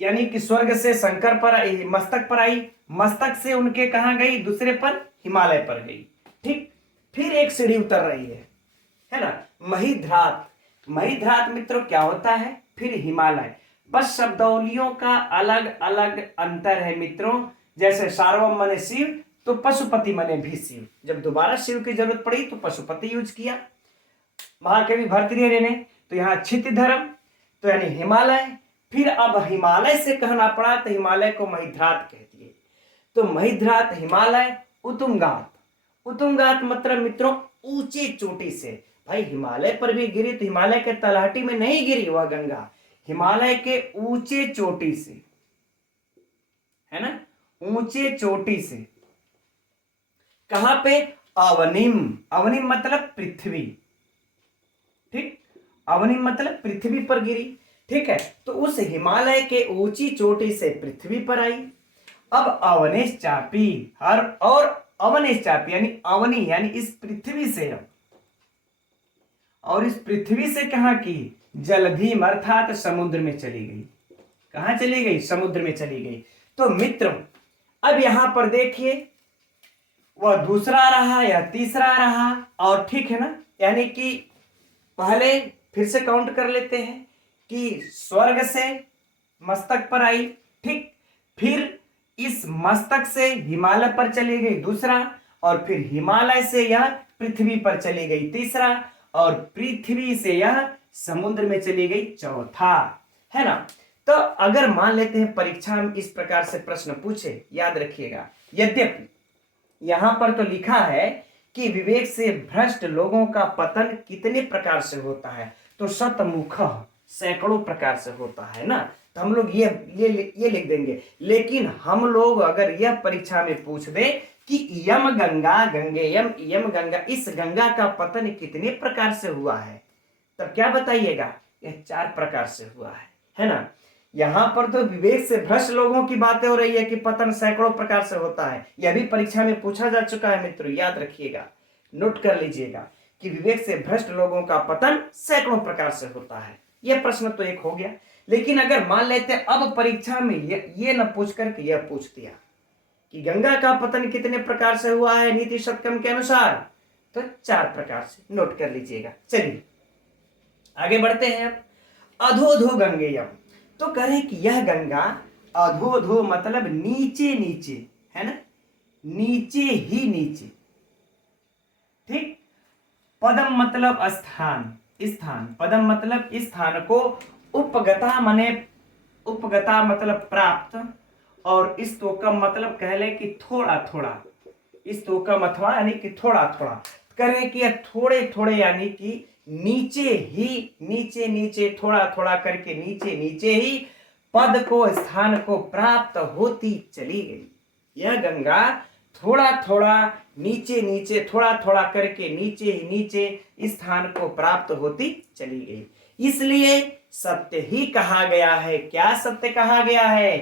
यानी कि स्वर्ग से शंकर पर आई, मस्तक पर आई, मस्तक से उनके कहां गई? दूसरे पर, हिमालय पर गई, ठीक। फिर एक सीढ़ी उतर रही है ना, महीध्रात, महीध्रात मित्रों क्या होता है? फिर हिमालय। बस शब्दावलियों का अलग अलग अंतर है मित्रों, जैसे सार्वम मने शिव, तो पशुपति मने भी शिव, जब दोबारा शिव की जरूरत पड़ी तो पशुपति यूज किया महाकवि भर्तृहरि ने। तो यहाँ क्षितिधरम तो यानी हिमालय, फिर अब हिमालय से कहना पड़ा तो हिमालय को महीध्रात कह दिए। तो महीध्रात हिमालय, उत्तुंगात, उत्तुंगात मतलब मित्रों ऊंची चोटी से। भाई हिमालय पर भी गिरी तो हिमालय के तलहटी में नहीं गिरी वह गंगा, हिमालय के ऊंचे चोटी से, है ना, ऊंचे चोटी से। कहां पे? अवनिम, अवनिम मतलब पृथ्वी, ठीक, अवनिम मतलब पृथ्वी पर गिरी, ठीक है। तो उस हिमालय के ऊंची चोटी से पृथ्वी पर आई। अब अवनेश चापी, हर और अवनेश चापी यानी अवनी यानी इस पृथ्वी से, और इस पृथ्वी से कहां की, जलधि अर्थात समुद्र में चली गई। कहां चली गई, समुद्र में चली गई। तो मित्रों अब यहां पर देखिए, वह दूसरा रहा या तीसरा रहा, और ठीक है ना, यानी कि पहले फिर से काउंट कर लेते हैं कि स्वर्ग से मस्तक पर आई, ठीक, फिर इस मस्तक से हिमालय पर चली गई दूसरा, और फिर हिमालय से यह पृथ्वी पर चली गई तीसरा, और पृथ्वी से यह समुद्र में चली गई चौथा, है ना। तो अगर मान लेते हैं परीक्षा में इस प्रकार से प्रश्न पूछे, याद रखिएगा, यद्यपि यहां पर तो लिखा है कि विवेक से भ्रष्ट लोगों का पतन कितने प्रकार से होता है, तो शतमुख सैकड़ों प्रकार से होता है ना, तो हम लोग ये लिख देंगे। लेकिन हम लोग अगर यह परीक्षा में पूछ दे कि यम गंगा गंगेयम यम गंगा, इस गंगा का पतन कितने प्रकार से हुआ है, तब क्या बताइएगा, यह 4 प्रकार से हुआ है ना। यहां पर तो विवेक से भ्रष्ट लोगों की बातें हो रही है कि पतन सैकड़ों प्रकार से होता है, यह भी परीक्षा में पूछा जा चुका है मित्रों, याद रखिएगा, नोट कर लीजिएगा कि विवेक से भ्रष्ट लोगों का पतन सैकड़ों प्रकार से होता है। यह प्रश्न तो एक हो गया। लेकिन अगर मान लेते अब परीक्षा में ये न पूछ करके यह पूछ दिया कि गंगा का पतन कितने प्रकार से हुआ है नीति शतकम के अनुसार, तो 4 प्रकार से, नोट कर लीजिएगा। चलिए आगे बढ़ते हैं। अब अधोधो गंगेयम, तो कह रहे कि यह गंगा, अधोधो मतलब नीचे नीचे, है ना, नीचे ही नीचे, ठीक, पदम मतलब स्थान, स्थान, पदम मतलब स्थान को, उपगता माने, उपगता मतलब प्राप्त, और स्तोकम मतलब कह ले कि थोड़ा थोड़ा, स्तोकम अथवा यानी कि थोड़ा थोड़ा, कह रहे कि थोड़े थोड़े यानी कि नीचे ही, नीचे नीचे, थोड़ा थोड़ा करके नीचे नीचे ही पद को, स्थान को प्राप्त होती चली गई। यह गंगा थोड़ा थोड़ा नीचे नीचे, थोड़ा थोड़ा करके नीचे ही नीचे स्थान को प्राप्त होती चली गई। इसलिए सत्य ही कहा गया है। क्या सत्य कहा गया है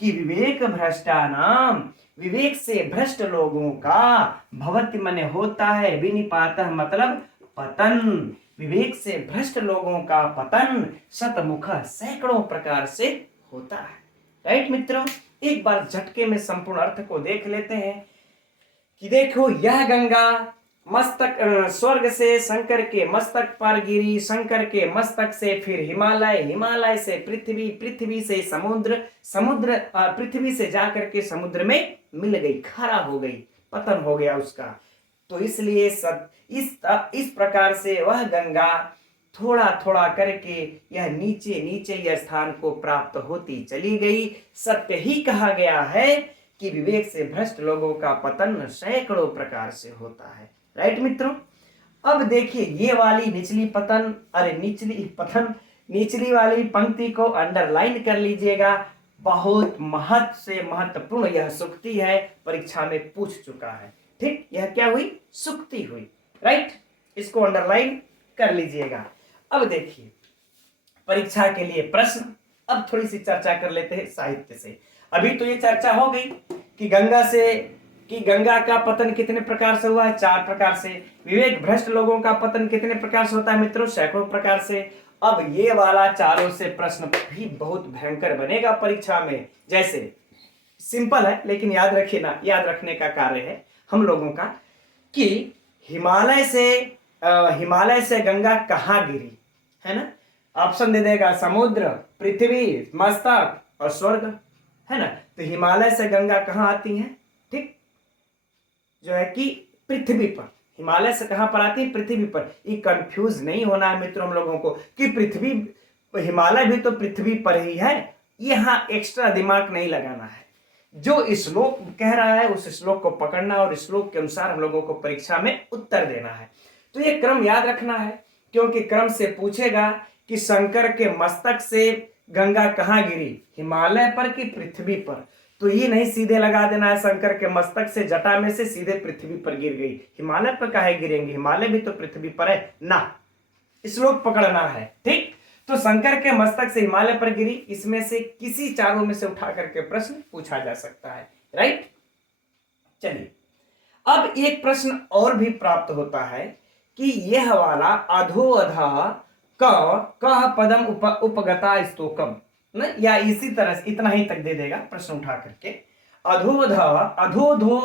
कि विवेक भ्रष्टानाम, विवेक से भ्रष्ट लोगों का, भवति मने होता है, विनिपातः मतलब पतन, विवेक से भ्रष्ट लोगों का पतन शतमुख सैकड़ों प्रकार से होता है। राइट मित्रों, एक बार झटके में संपूर्ण अर्थ को देख लेते हैं कि देखो यह गंगा मस्तक, स्वर्ग से शंकर के मस्तक पर गिरी, शंकर के मस्तक से फिर हिमालय, हिमालय से पृथ्वी, पृथ्वी से समुद्र, समुद्र पृथ्वी से जाकर के समुद्र में मिल गई, खारा हो गई, पतन हो गया उसका। तो इसलिए इस प्रकार से वह गंगा थोड़ा थोड़ा करके यह नीचे नीचे यह स्थान को प्राप्त होती चली गई। सत्य ही कहा गया है कि विवेक से भ्रष्ट लोगों का पतन सैकड़ों प्रकार से होता है। राइट मित्रों, अब देखिए ये वाली निचली पतन, अरे निचली पतन, निचली वाली पंक्ति को अंडरलाइन कर लीजिएगा। बहुत महत्व से महत्वपूर्ण यह सूक्ति है, परीक्षा में पूछ चुका है। ठीक, यह क्या हुई, सूक्ति हुई। राइट, इसको अंडरलाइन कर लीजिएगा। अब देखिए परीक्षा के लिए प्रश्न, अब थोड़ी सी चर्चा कर लेते हैं साहित्य से। अभी तो ये चर्चा हो गई कि गंगा का पतन कितने प्रकार से हुआ है, 4 प्रकार से। विवेक भ्रष्ट लोगों का पतन कितने प्रकार से होता है मित्रों, सैकड़ों प्रकार से। अब ये वाला चारों से प्रश्न भी बहुत भयंकर बनेगा परीक्षा में। जैसे सिंपल है लेकिन याद रखिए ना, याद रखने का कार्य है हम लोगों का कि हिमालय से गंगा कहाँ गिरी, है ना। ऑप्शन दे देगा समुद्र, पृथ्वी, मस्तक और स्वर्ग, है ना। तो हिमालय से गंगा कहाँ आती है, ठीक, जो है कि पृथ्वी पर। हिमालय से कहां पर आती है, पृथ्वी पर। ये कंफ्यूज नहीं होना है मित्रों हम लोगों को कि पृथ्वी, हिमालय भी तो पृथ्वी पर ही है, यहां एक्स्ट्रा दिमाग नहीं लगाना है। जो श्लोक कह रहा है उस श्लोक को पकड़ना और श्लोक के अनुसार हम लोगों को परीक्षा में उत्तर देना है। तो ये क्रम याद रखना है, क्योंकि क्रम से पूछेगा कि शंकर के मस्तक से गंगा कहां गिरी, हिमालय पर कि पृथ्वी पर। तो ये नहीं सीधे लगा देना है शंकर के मस्तक से जटा में से सीधे पृथ्वी पर गिर गई। हिमालय पर काहे गिरेंगे, हिमालय भी तो पृथ्वी पर है ना, श्लोक पकड़ना है। ठीक, तो शंकर के मस्तक से हिमालय पर गिरी, इसमें से किसी चारों में से उठा करके प्रश्न पूछा जा सकता है। राइट, चलिए अब एक प्रश्न और भी प्राप्त होता है कि यह वाला अधोअधा कह पदम उपगता स्तोकम न, या इसी तरह से इतना ही तक दे देगा प्रश्न उठा करके। अधोधा अधोधो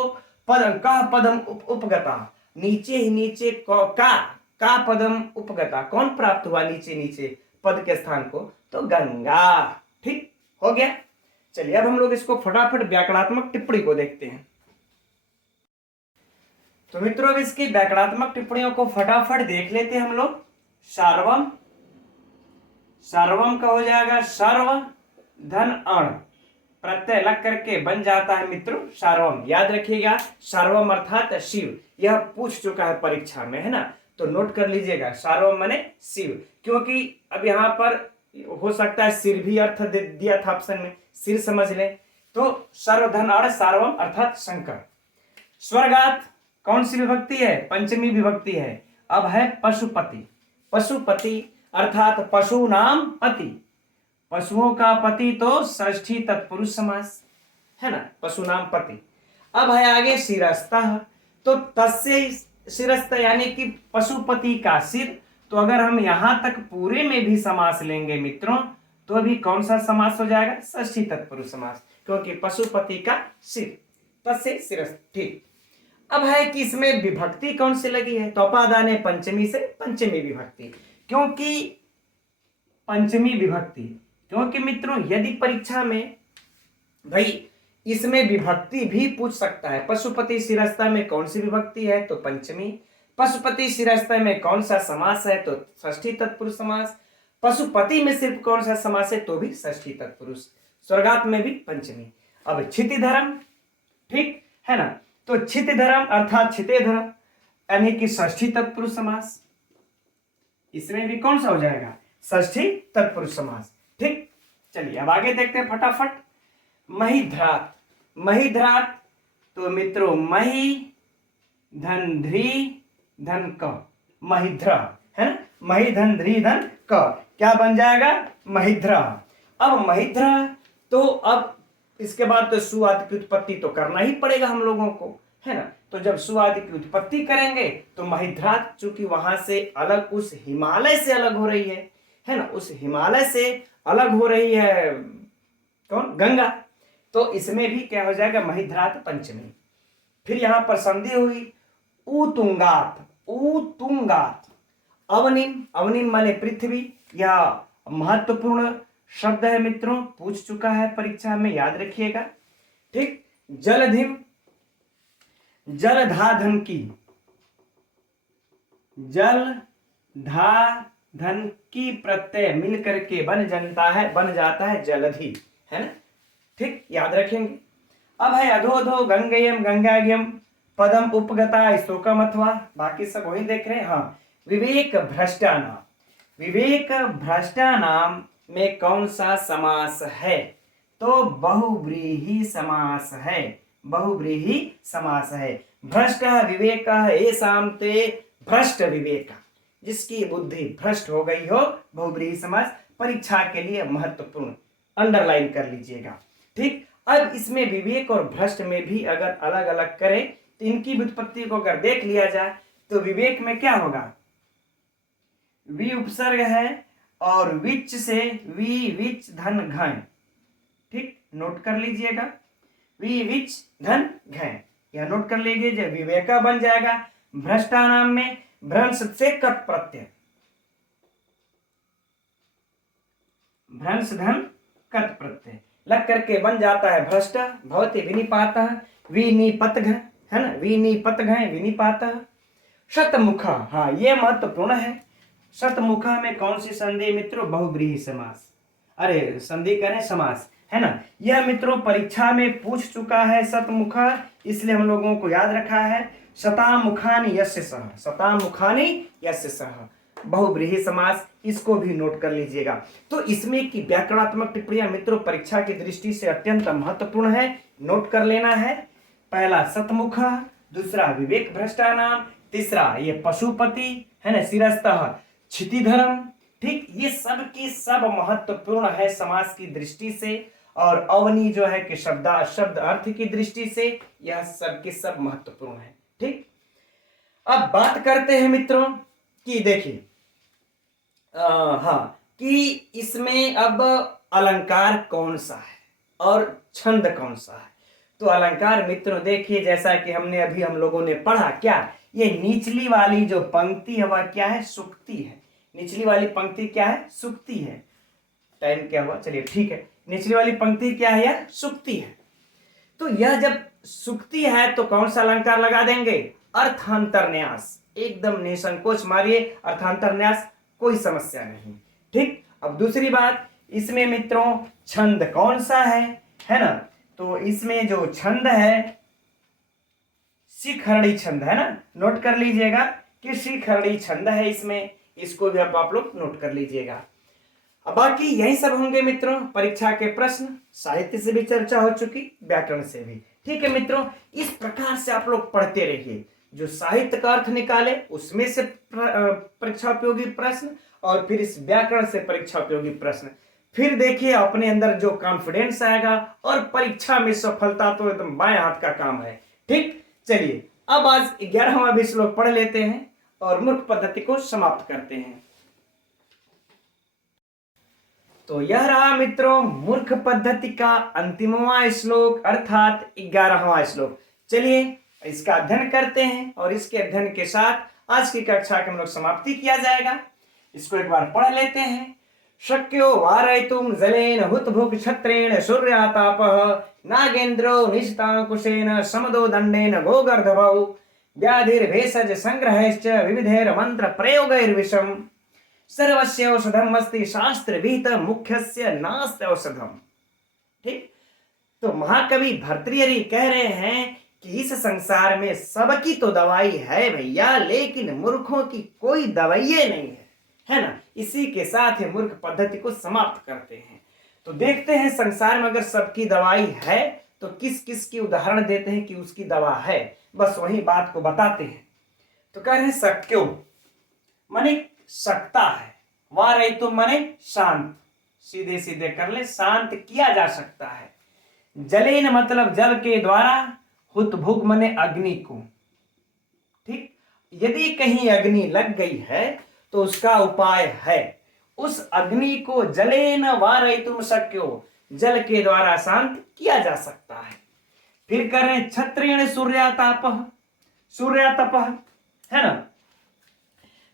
पद कह पदम उपगता, नीचे ही नीचे का पदम उपगता, कौन प्राप्त हुआ नीचे नीचे पद के स्थान को, तो गंगा। ठीक हो गया। चलिए अब हम लोग इसको फटाफट व्याकरणात्मक टिप्पणी को देखते हैं। तो मित्रों अब इसकी व्याकरणात्मक टिप्पणियों को फटाफट देख लेते हैं हम लोग। सार्वम, सार्वम का हो जाएगा सर्व धन अण, प्रत्यय लग करके बन जाता है मित्रों सार्वम। याद रखिएगा सार्वम अर्थात शिव, यह पूछ चुका है परीक्षा में, है ना, तो नोट कर लीजिएगा सार्वम माने शिव, क्योंकि अब यहाँ पर हो सकता है सिर भी अर्थ दिया था ऑप्शन में, सिर समझ लें। तो सर्वधन अण सार्वम अर्थात शंकर। स्वर्गात कौन सी विभक्ति है, पंचमी विभक्ति है। अब है पशुपति, पशुपति अर्थात पशु नाम पति, पशुओं का पति तो षष्ठी तत्पुरुष समास, है ना, पशु नाम पति। अब है आगे शिरस्तः, तो तस्य शिरस्त यानी कि पशुपति का सिर। तो अगर हम यहां तक पूरे में भी समास लेंगे मित्रों तो अभी कौन सा समास हो जाएगा, षष्ठी तत्पुरुष समास, क्योंकि पशुपति का सिर, तस्य शिरस्त। ठीक, अब है कि इसमें विभक्ति कौन सी लगी है, तो अपादाने पंचमी से पंचमी विभक्ति, क्योंकि पंचमी विभक्ति, क्योंकि मित्रों यदि परीक्षा में भाई इसमें विभक्ति भी पूछ सकता है। पशुपति शिरस्ता में कौन सी विभक्ति है, तो पंचमी। पशुपति शिरस्ता में कौन सा समास है, तो षष्ठी तत्पुरुष समास। पशुपति में सिर्फ कौन सा समास है, तो भी षष्ठी तत्पुरुष। स्वर्गात में भी पंचमी। अब क्षितिधरम, ठीक है ना, तो क्षितिधरम अर्थात क्षितेधरम यानी कि षष्ठी तत्पुरुष समास, इसमें भी कौन सा हो जाएगा, षष्ठी तत्पुरुष समास। ठीक, चलिए अब आगे देखते हैं फटाफट। महिध्रात, महिध्रात तो मित्रों मही धन ध्री धन क, महिध्रा है ना, मही धन ध्री धन क क्या बन जाएगा, महिध्रा। अब महिध्रा तो अब इसके बाद तो सु आदि की उत्पत्ति तो करना ही पड़ेगा हम लोगों को, है ना, तो जब सु आदि की उत्पत्ति करेंगे तो महिध्रात चूंकि वहां से अलग, उस हिमालय से अलग हो रही है ना, उस हिमालय से अलग हो रही है कौन, गंगा, तो इसमें भी क्या हो जाएगा, महिध्रात पंचमी। फिर यहां पर संधि हुई उतुंगात, उतुंगात। अवनिम, अवनिम माने पृथ्वी, यह महत्वपूर्ण शब्द है मित्रों, पूछ चुका है परीक्षा में, याद रखिएगा। ठीक, जलधिम, जलधाधन की, जलधाधन की प्रत्यय मिल करके बन जाता है जलधि, है ना। ठीक, याद रखेंगे। अब है अधोधो गंगेयम गंगाग्यम पदम उपगता स्तोकम अथवा, बाकी सब वही देख रहे हैं। हाँ, विवेक भ्रष्टानाम, विवेक भ्रष्टानाम में कौन सा समास है, तो बहुव्रीहि समास है, बहुव्रीहि समास है। भ्रष्ट विवेक एषां ते भ्रष्ट विवेक, जिसकी बुद्धि भ्रष्ट हो गई हो, बहुव्रीहि समास परीक्षा के लिए महत्वपूर्ण, अंडरलाइन कर लीजिएगा। ठीक, अब इसमें विवेक और भ्रष्ट में भी अगर अलग अलग करें तो इनकी व्युत्पत्ति को अगर देख लिया जाए तो विवेक में क्या होगा, वि उपसर्ग है और विच से वि विच धन घन। ठीक, नोट कर लीजिएगा, वि विच धन घन, यह नोट कर लीजिए। जब विवेका बन जाएगा भ्रष्टा नाम में भ्रंश से कट प्रत्यय, भ्रंश धन कट प्रत्यय लग करके बन जाता है भ्रष्ट। भवति विनिपातः, विनिपत घ, है ना, विनिपत घ विनिपातः। शतमुखा, हाँ ये महत्वपूर्ण है। शतमुखा में कौन सी संधि मित्रों, बहुव्रीहि समास, अरे संधि करें समास, है ना। यह मित्रों परीक्षा में पूछ चुका है शतमुखा, इसलिए हम लोगों को याद रखा है। शतामुखानि यस्य सः, शतामुखानि यस्य सः, बहुव्रीहि समास, इसको भी नोट कर लीजिएगा। तो इसमें की व्याकरणात्मक टिप्पणियां मित्रों परीक्षा की दृष्टि से अत्यंत महत्वपूर्ण है, नोट कर लेना है। पहला सतमुखा, दूसरा विवेक भ्रष्टानाम, तीसरा ये पशुपति है ना, शिरस्तः क्षितिधरम। ठीक, ये सब के सब महत्वपूर्ण है समास की दृष्टि से, और अवनी जो है कि शब्द अर्थ की दृष्टि से यह सब के सब महत्वपूर्ण है। ठीक, अब बात करते हैं मित्रों कि देखिए हाँ, कि इसमें अब अलंकार कौन सा है और छंद कौन सा है। तो अलंकार मित्रों देखिए, जैसा कि हमने अभी हम लोगों ने पढ़ा, क्या ये निचली वाली जो पंक्ति है वह क्या है, सुक्ति है। निचली वाली पंक्ति क्या है, सुक्ति है। टाइम क्या हुआ, चलिए ठीक है, निचली वाली पंक्ति क्या है, यह सुक्ति है। तो यह जब सुक्ति है तो कौन सा अलंकार लगा देंगे, अर्थांतरन्यास। एकदम निसंकोच मारिए, अर्थांतरन्यास, कोई समस्या नहीं। ठीक, अब दूसरी बात, इसमें मित्रों छंद कौन सा है ना। तो इसमें जो छंद है शिखरणी छंद है ना, नोट कर लीजिएगा कि शिखरणी छंद है इसमें, इसको भी आप लोग नोट कर लीजिएगा। अब बाकी यही सब होंगे मित्रों परीक्षा के प्रश्न। साहित्य से भी चर्चा हो चुकी, व्याकरण से भी। ठीक है मित्रों, इस प्रकार से आप लोग पढ़ते रहिए, जो साहित्य का अर्थ निकाले उसमें से परीक्षा उपयोगी प्रश्न, और फिर इस व्याकरण से परीक्षा उपयोगी प्रश्न। फिर देखिए अपने अंदर जो कॉन्फिडेंस आएगा, और परीक्षा में सफलता तो एकदम बाएं हाथ का काम है। ठीक, चलिए अब आज 11वां भी श्लोक पढ़ लेते हैं और मूर्ख पद्धति को समाप्त करते हैं। तो यह रहा मित्रों मूर्ख पद्धति का अंतिमवां श्लोक, अर्थात 11वां श्लोक। चलिए इसका अध्ययन करते हैं, और इसके अध्ययन के साथ आज की कक्षा की हम लोग समाप्ति किया जाएगा। इसको एक बार पढ़ लेते हैं। शक्यो वारयितुं जलेन हुतभुक् क्षत्रेण सूर्यातापः नागेन्द्रो निशितांकुशेन समदो दंडेन गोगर्धभौ व्याधिर्भेषज संग्रहैश्च विविधैर मंत्र प्रयोगैर्विषम् सर्वस्य औषधम अस्ति शास्त्र विहित मुख्यस्य नास्ति औषधम। ठीक, तो महाकवि भर्तृहरि कह रहे हैं कि इस संसार में सबकी तो दवाई है भैया, लेकिन मूर्खों की कोई दवाई नहीं है ना। इसी के साथ ही मूर्ख पद्धति को समाप्त करते हैं। तो देखते हैं संसार में अगर सबकी दवाई है तो किस किस की उदाहरण देते हैं कि उसकी दवा है, बस वही बात को बताते हैं। तो कह रहे हैं शक्यो माने सकता है, वारयितुम माने शांत, सीधे सीधे कर ले, शांत किया जा सकता है। जलेन मतलब जल के द्वारा, हुतभुग माने अग्नि को। ठीक, यदि कहीं अग्नि लग गई है तो उसका उपाय है, उस अग्नि को जलेन वारयितुम शक्यो, जल के द्वारा शांत किया जा सकता है। फिर कर रहे क्षत्रेण सूर्यातापः, सूर्यातपः है ना।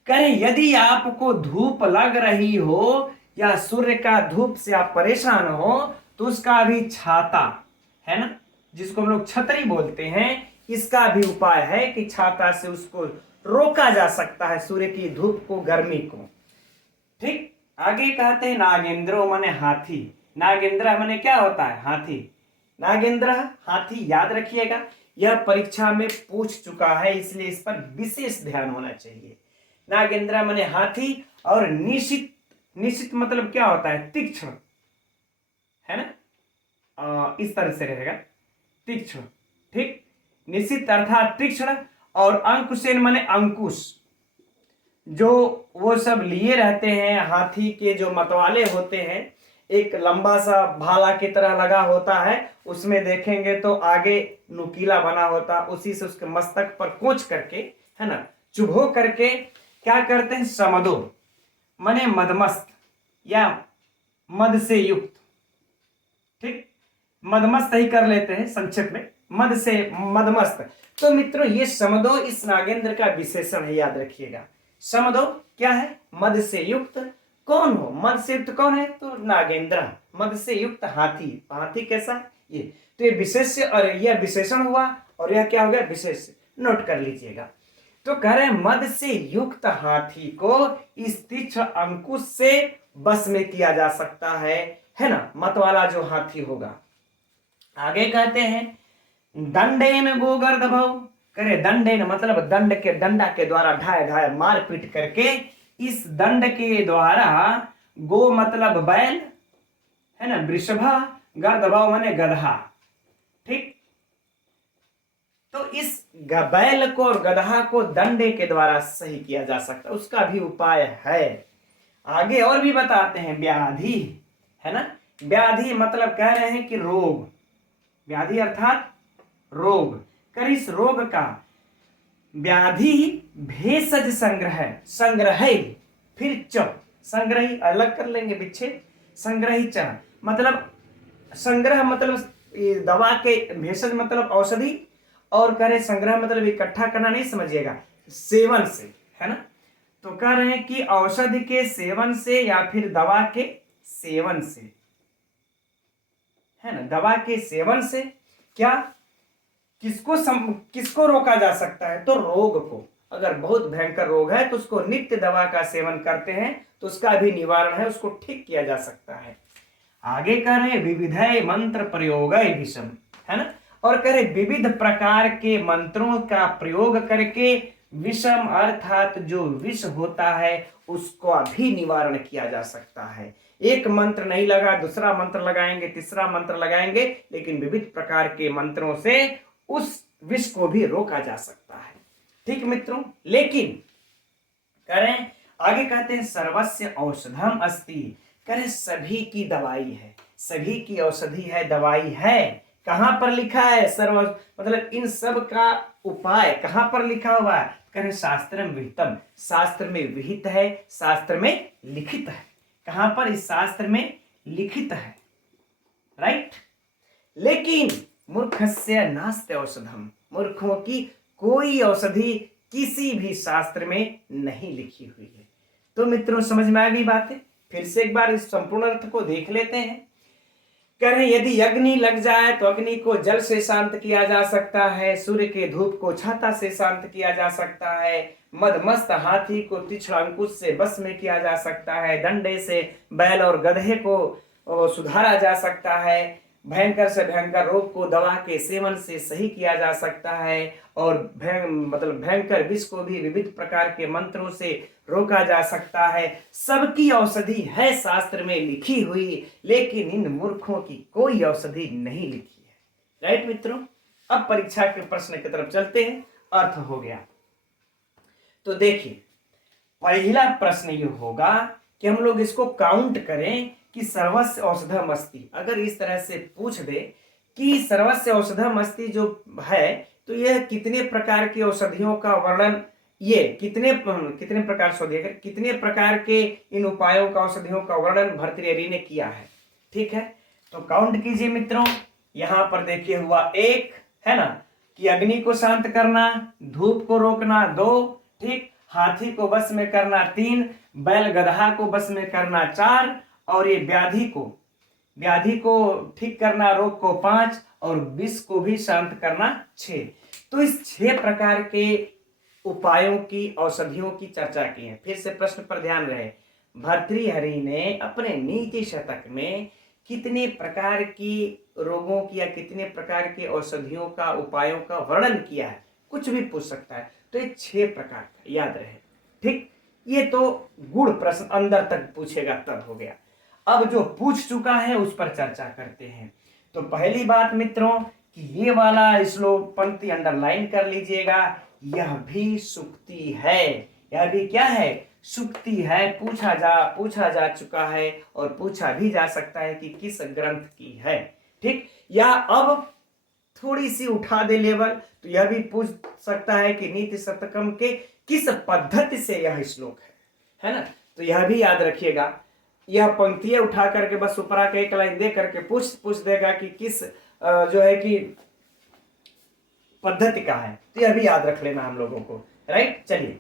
करें यदि आपको धूप लग रही हो या सूर्य का धूप से आप परेशान हो तो उसका भी छाता है ना, जिसको हम लोग छतरी बोलते हैं, इसका भी उपाय है कि छाता से उसको रोका जा सकता है, सूर्य की धूप को, गर्मी को। ठीक, आगे कहते हैं नागेंद्रो माने हाथी। नागेंद्र माने क्या होता है, हाथी। नागेंद्र हाथी, याद रखिएगा, यह परीक्षा में पूछ चुका है, इसलिए इस पर विशेष ध्यान होना चाहिए। नागेंद्र माने हाथी, और निशित, निशित मतलब क्या होता है, तीक्ष्ण है ना, इस तरह से रहेगा तीक्ष्ण। ठीक, निशित अर्थात तीक्ष्ण, और अंकुशेन माने अंकुश, जो वो सब लिए रहते हैं हाथी के, जो मतवाले होते हैं, एक लंबा सा भाला की तरह लगा होता है, उसमें देखेंगे तो आगे नुकीला बना होता, उसी से उसके मस्तक पर कोच करके है ना, चुभो करके क्या करते हैं, समदो माने मदमस्त या मद से युक्त। ठीक, मदमस्त ही कर लेते हैं संक्षेप में, मद से मदमस्त। तो मित्रों ये समदो इस नागेंद्र का विशेषण है, याद रखिएगा। समदो क्या है, मद से युक्त। कौन हो, मद से युक्त कौन है, तो नागेंद्र, मद से युक्त हाथी। हाथी कैसा, ये तो ये विशेष्य, और यह विशेषण हुआ, और यह क्या हो गया, विशेष्य, नोट कर लीजिएगा। तो कह रहे मद से युक्त हाथी को इस तीक्ष्ण अंकुश से बस में किया जा सकता है ना, मत वाला जो हाथी होगा। आगे कहते हैं दंडेन गोगर्धभौ, करे दंडेन मतलब दंड के, डंडा के द्वारा ढाए ढाए मार पीट करके इस दंड के द्वारा, गो मतलब बैल है ना, वृषभा, गर्दभा माने गधा, ठीक। तो इस बैल को और गधा को दंडे के द्वारा सही किया जा सकता है, उसका भी उपाय है। आगे और भी बताते हैं। व्याधि है ना, व्याधि मतलब कह रहे हैं कि रोग, व्याधि अर्थात रोग। कर इस रोग का व्याधि भेषज संग्रह, संग्रह फिर च, संग्रही अलग कर लेंगे विच्छेद, संग्रही च मतलब संग्रह मतलब दवा के, भेषज मतलब औषधि, और कह रहे संग्रह मतलब इकट्ठा करना, नहीं समझिएगा, सेवन से, है ना। तो कह रहे हैं कि औषधि के सेवन से या फिर दवा के सेवन से, है ना, दवा के सेवन से क्या, किसको रोका जा सकता है, तो रोग को। अगर बहुत भयंकर रोग है तो उसको नित्य दवा का सेवन करते हैं तो उसका भी निवारण है, उसको ठीक किया जा सकता है। आगे कह रहे विविधय मंत्र प्रयोग विषम, है ना, और कह रहे विविध प्रकार के मंत्रों का प्रयोग करके विषम अर्थात जो विष होता है उसको भी निवारण किया जा सकता है। एक मंत्र नहीं लगा, दूसरा मंत्र लगाएंगे, तीसरा मंत्र लगाएंगे, लेकिन विविध प्रकार के मंत्रों से उस विष को भी रोका जा सकता है। ठीक मित्रों, लेकिन करें आगे कहते हैं सर्वस्य औषधम अस्ति, करें सभी की दवाई है, सभी की औषधि है, दवाई है। कहां पर लिखा है सर्व, मतलब इन सब का उपाय कहां पर लिखा हुआ है, करें शास्त्रम विहितम, शास्त्र में विहित है, शास्त्र में लिखित है। कहां पर, इस शास्त्र में लिखित है, राइट। लेकिन मूर्खस्य नास्ति औषधम, मूर्खों की कोई औषधि किसी भी शास्त्र में नहीं लिखी हुई है। तो मित्रों समझ में आ गई बातें, फिर से एक बार इस संपूर्ण अर्थ को देख लेते हैं। कह रहे यदि अग्नि लग जाए तो अग्नि को जल से शांत किया जा सकता है, सूर्य के धूप को छाता से शांत किया जा सकता है, मदमस्त हाथी को तीक्ष्ण अंकुश से बस में किया जा सकता है, डंडे से बैल और गधे को सुधारा जा सकता है, भयंकर से भयंकर रोग को दवा के सेवन से सही किया जा सकता है, और भयंकर विष को भी विविध प्रकार के मंत्रों से रोका जा सकता है। सबकी औषधि है शास्त्र में लिखी हुई, लेकिन इन मूर्खों की कोई औषधि नहीं लिखी है। राइट मित्रों, अब परीक्षा के प्रश्न की तरफ चलते हैं। अर्थ हो गया, तो देखिए पहला प्रश्न ये होगा कि हम लोग इसको काउंट करें कि सर्वस्य औषधम अस्ति। अगर इस तरह से पूछ दे कि सर्वस्य औषधम अस्ति जो है, तो यह कितने प्रकार की औषधियों का वर्णन, ये कितने प्रकार से, कितने प्रकार के इन उपायों का, औषधियों का वर्णन भर्तृहरि ने किया है। ठीक है, तो काउंट कीजिए मित्रों। यहां पर देखिए हुआ एक, है ना, कि अग्नि को शांत करना, धूप को रोकना 2, ठीक, हाथी को बस में करना 3, बैल गधा को बस में करना 4, और ये व्याधि को ठीक करना, रोग को 5, और विष को भी शांत करना 6। तो इस 6 प्रकार के उपायों की, औषधियों की चर्चा की है। फिर से प्रश्न पर ध्यान रहे, भर्तृहरि ने अपने नीति शतक में कितने प्रकार की रोगों की या कितने प्रकार के औषधियों का, उपायों का वर्णन किया है, कुछ भी पूछ सकता है। तो ये 6 प्रकार का याद रहे, ठीक। ये तो गुण प्रश्न अंदर तक पूछेगा तब हो गया। अब जो पूछ चुका है उस पर चर्चा करते हैं। तो पहली बात मित्रों कि ये वाला श्लोक पंक्ति अंडरलाइन कर लीजिएगा, यह भी सुक्ति है, यह भी क्या है, सुक्ति है। पूछा जा चुका है और पूछा भी जा सकता है कि किस ग्रंथ की है, ठीक। या अब थोड़ी सी उठा दे लेवल, तो यह भी पूछ सकता है कि नीति शतकम के किस पद्धति से यह श्लोक है ना। तो यह भी याद रखिएगा, यह पंक्तियां उठा करके बस ऊपरा के एक लाइन दे करके पूछ देगा कि किस जो है कि पद्धति का है, तो यह भी याद रख लेना हम लोगों को, राइट। चलिए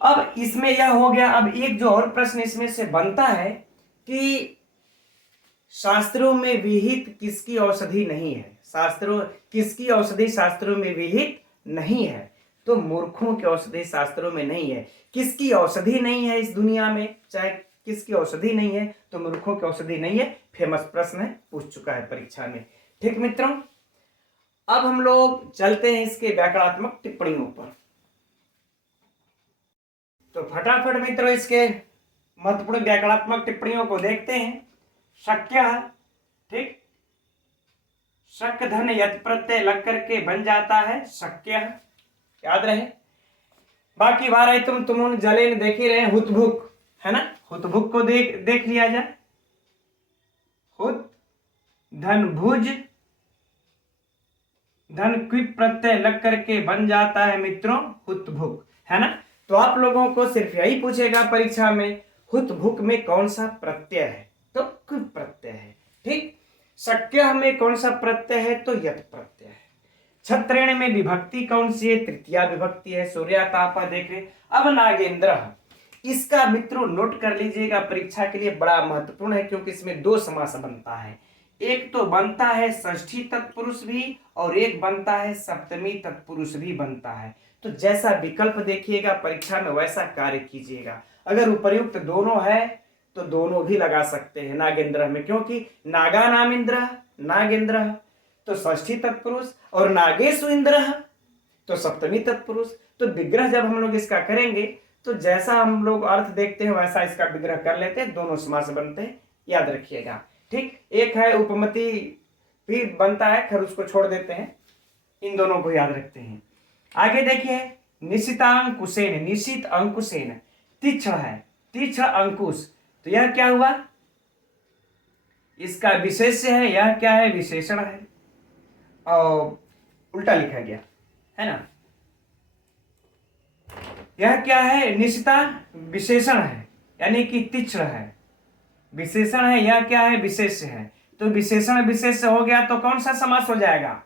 अब इसमें यह हो गया। अब एक जो और प्रश्न इसमें से बनता है कि शास्त्रों में विहित किसकी औषधि नहीं है, किसकी औषधि शास्त्रों में विहित नहीं है, तो मूर्खों की औषधि शास्त्रों में नहीं है। किसकी औषधि नहीं है इस दुनिया में, चाहे किसकी औषधि नहीं है, तो मूर्खों की औषधि नहीं है। फेमस प्रश्न है, पूछ चुका है परीक्षा में, ठीक मित्रों। अब हम लोग चलते हैं इसके व्याकरणात्मक टिप्पणियों पर। तो फटाफट मित्रों इसके महत्वपूर्ण व्याकरणात्मक टिप्पणियों को देखते हैं। शक्य, ठीक, शक धन यत प्रत्यय लग करके बन जाता है शक्य, याद रहे। बाकी बार है तुम जलेन देख ही रहे, हुतभुक है ना, हुतभुक को देख लिया जाए। हुत धन भुज धन क्विप प्रत्यय लग करके बन जाता है मित्रों हुतभुक, है ना। तो आप लोगों को सिर्फ यही पूछेगा परीक्षा में, हुतभुक में कौन सा प्रत्यय है, तो क्विप प्रत्यय है, ठीक। शक्य में कौन सा प्रत्यय है, तो यत प्रत्यय है। छत्रेण में विभक्ति कौन सी है, तृतीया विभक्ति है। सूर्यातापा देख रहे। अब नागेंद्र, इसका मित्रों नोट कर लीजिएगा, परीक्षा के लिए बड़ा महत्वपूर्ण है, क्योंकि इसमें दो समास बनता है। एक तो बनता है षष्ठी तत्पुरुष भी और एक बनता है सप्तमी तत्पुरुष भी बनता है। तो जैसा विकल्प देखिएगा परीक्षा में वैसा कार्य कीजिएगा। अगर उपर्युक्त दोनों है तो दोनों भी लगा सकते हैं नागेंद्र में, क्योंकि नागा नाम इंद्र, नागेंद्र तो षष्ठी तत्पुरुष और नागेशु इंद्र तो सप्तमी तत्पुरुष। तो विग्रह जब हम लोग इसका करेंगे तो जैसा हम लोग अर्थ देखते हैं वैसा इसका विग्रह कर लेते हैं, दोनों समास बनते हैं, याद रखिएगा, ठीक। एक है उपमति भी बनता है, खैर उसको छोड़ देते हैं, इन दोनों को याद रखते हैं। आगे देखिए, निशितांकुशेन, निशित अंकुशेन, तीक्ष्ण है, तीक्ष्ण अंकुश, तो यह क्या हुआ, इसका विशेष्य है, यह क्या है, विशेषण है, और उल्टा लिखा गया है ना। यह क्या है, निशिता विशेषण है, यानी कि तीक्ष्ण है, विशेषण है, यह क्या है, विशेष्य है। तो विशेषण विशेष्य हो गया तो कौन सा समास हो जाएगा,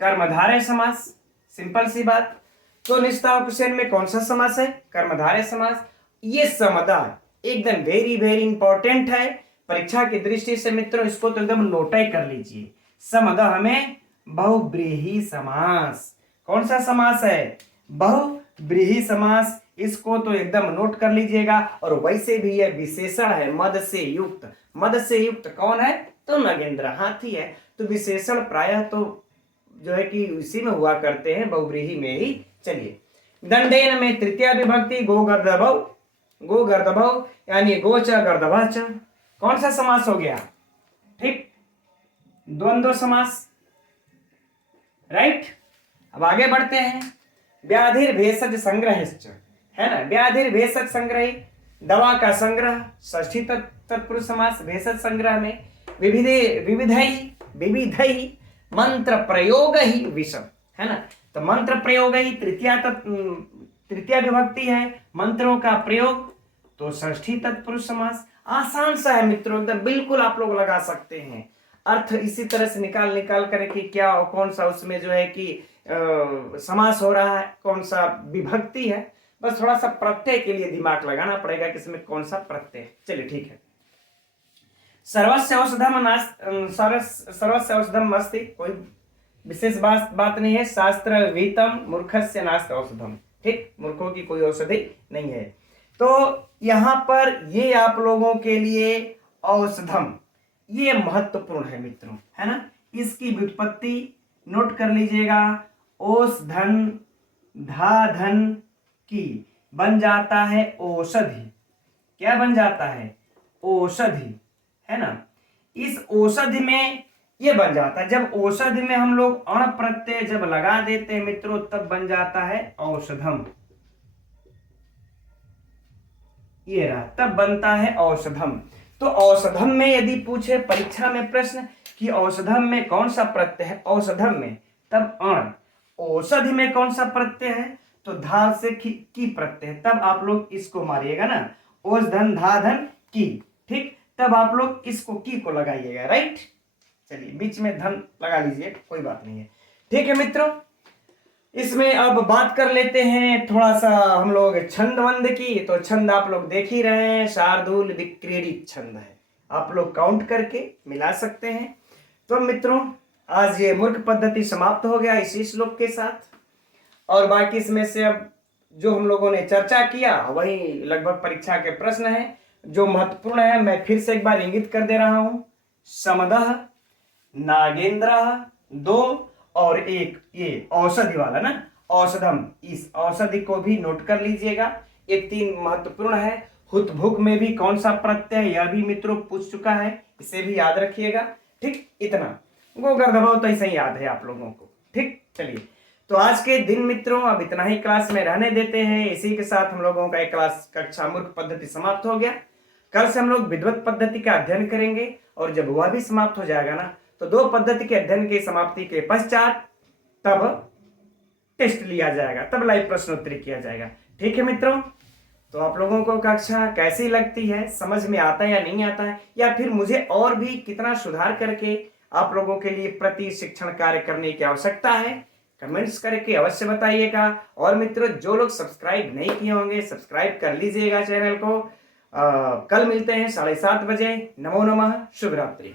कर्मधारय समास, सिंपल सी बात। तो निशितांकुशेन में कौन सा समास है, कर्मधारय समास। ये समदा एकदम वेरी वेरी इंपॉर्टेंट है परीक्षा की दृष्टि से मित्रों, इसको तो एकदम नोट कर लीजिए। समदा हमें बहुब्रीहि समास, कौन सा समास है, बहुब्रीहि समास, इसको तो एकदम नोट कर लीजिएगा। और वैसे भी यह विशेषण है मद से युक्त, मद से युक्त कौन है, तो नगेंद्र, हाथी है। तो विशेषण प्रायः तो जो है कि इसी में हुआ करते हैं, बहुब्रीहि में ही। चलिए, दंडेन में तृतीया विभक्ति गो गर्दभौ, गो गर्दभौ यानी गोच गर्दभच, कौन सा समास हो गया, ठीक, द्वंद्व समास, राइट। अब आगे बढ़ते हैं, व्याधिर भेषज संग्रहिश्च, है ना, व्याधिर भेषज संग्रही, दवा का संग्रह, षष्ठी तत्पुरुष समास। भेषज संग्रह में विविधई मंत्र प्रयोग ही विषम, है ना। तो मंत्र प्रयोग ही तृतीया विभक्ति है, मंत्रों का प्रयोग, तो षष्ठी तत्पुरुष समास। आसान सा है मित्रों, एकदम बिल्कुल आप लोग लगा सकते हैं। अर्थ इसी तरह से निकाल कर कि क्या कौन सा उसमें जो है कि समास हो रहा है, कौन सा विभक्ति है, बस थोड़ा सा प्रत्यय के लिए दिमाग लगाना पड़ेगा कि इसमें कौन सा प्रत्यय। चलिए ठीक है। सर्वस्य औषधम अस्ति, कोई विशेष बात नहीं है। शास्त्र वीतम मूर्खस्य नास्ति औषधम, ठीक, मूर्खों की कोई औषधि नहीं है। तो यहां पर ये आप लोगों के लिए औषधम ये महत्वपूर्ण है मित्रों, है ना। इसकी व्युत्पत्ति नोट कर लीजिएगा, ओस धन धा धन की बन जाता है औषधि, क्या बन जाता है, औषधि, है ना। इस औषधि में ये बन जाता है, जब औषधि में हम लोग अण प्रत्यय जब लगा देते हैं मित्रों तब बन जाता है औषधम, ये रहा, तब बनता है औषधम। तो औषधम में यदि पूछे परीक्षा में प्रश्न कि औषधम में कौन सा प्रत्यय है, औषधम में तब अण, औषधि में कौन सा प्रत्यय है, तो धा से की प्रत्यय, तब आप लोग इसको मारिएगा ना, ओस धन धा धन की, ठीक, तब आप लोग इसको की को लगाइएगा, राइट। चलिए बीच में धन लगा लीजिए, कोई बात नहीं है, ठीक है मित्रों। इसमें अब बात कर लेते हैं थोड़ा सा हम लोग छंद वंद की। तो छंद आप लोग देख ही रहे हैं, शार्दूल विक्रीडित छंद है, आप लोग काउंट करके मिला सकते हैं। तो मित्रों आज ये मूर्ख पद्धति समाप्त हो गया इसी श्लोक के साथ, और बाकी इसमें से अब जो हम लोगों ने चर्चा किया वही लगभग परीक्षा के प्रश्न है। जो महत्वपूर्ण है मैं फिर से एक बार इंगित कर दे रहा हूं, समदह, नागेंद्र, दो, और एक ये औषधि वाला ना, औषधम, इस औषधि को भी नोट कर लीजिएगा। ये 3 महत्वपूर्ण है। हुत भुक में भी कौन सा प्रत्यय, यह भी मित्रों पूछ चुका है, इसे भी याद रखिएगा। ठीक, इतना गोगर दबाओ तो ऐसे ही याद है आप लोगों को। ठीक, चलिए तो आज के दिन मित्रों अब इतना ही क्लास में रहने देते हैं। इसी के साथ हम लोगों का एक क्लास कक्षा मूर्ख पद्धति समाप्त हो गया। कल से हम लोग विद्वत पद्धति का अध्ययन करेंगे और जब वह भी समाप्त हो जाएगा ना, तो 2 पद्धति के अध्ययन की समाप्ति के पश्चात तब टेस्ट लिया जाएगा, तब लाइव प्रश्नोत्तरी किया जाएगा। ठीक है मित्रों, तो आप लोगों को कक्षा कैसी लगती है, समझ में आता है या नहीं आता है, या फिर मुझे और भी कितना सुधार करके आप लोगों के लिए प्रति शिक्षण कार्य करने की आवश्यकता है, कमेंट्स करके अवश्य बताइएगा। और मित्रों जो लोग सब्सक्राइब नहीं किए होंगे सब्सक्राइब कर लीजिएगा चैनल को। कल मिलते हैं 7:30 बजे। नमो नमः, शुभ रात्रि।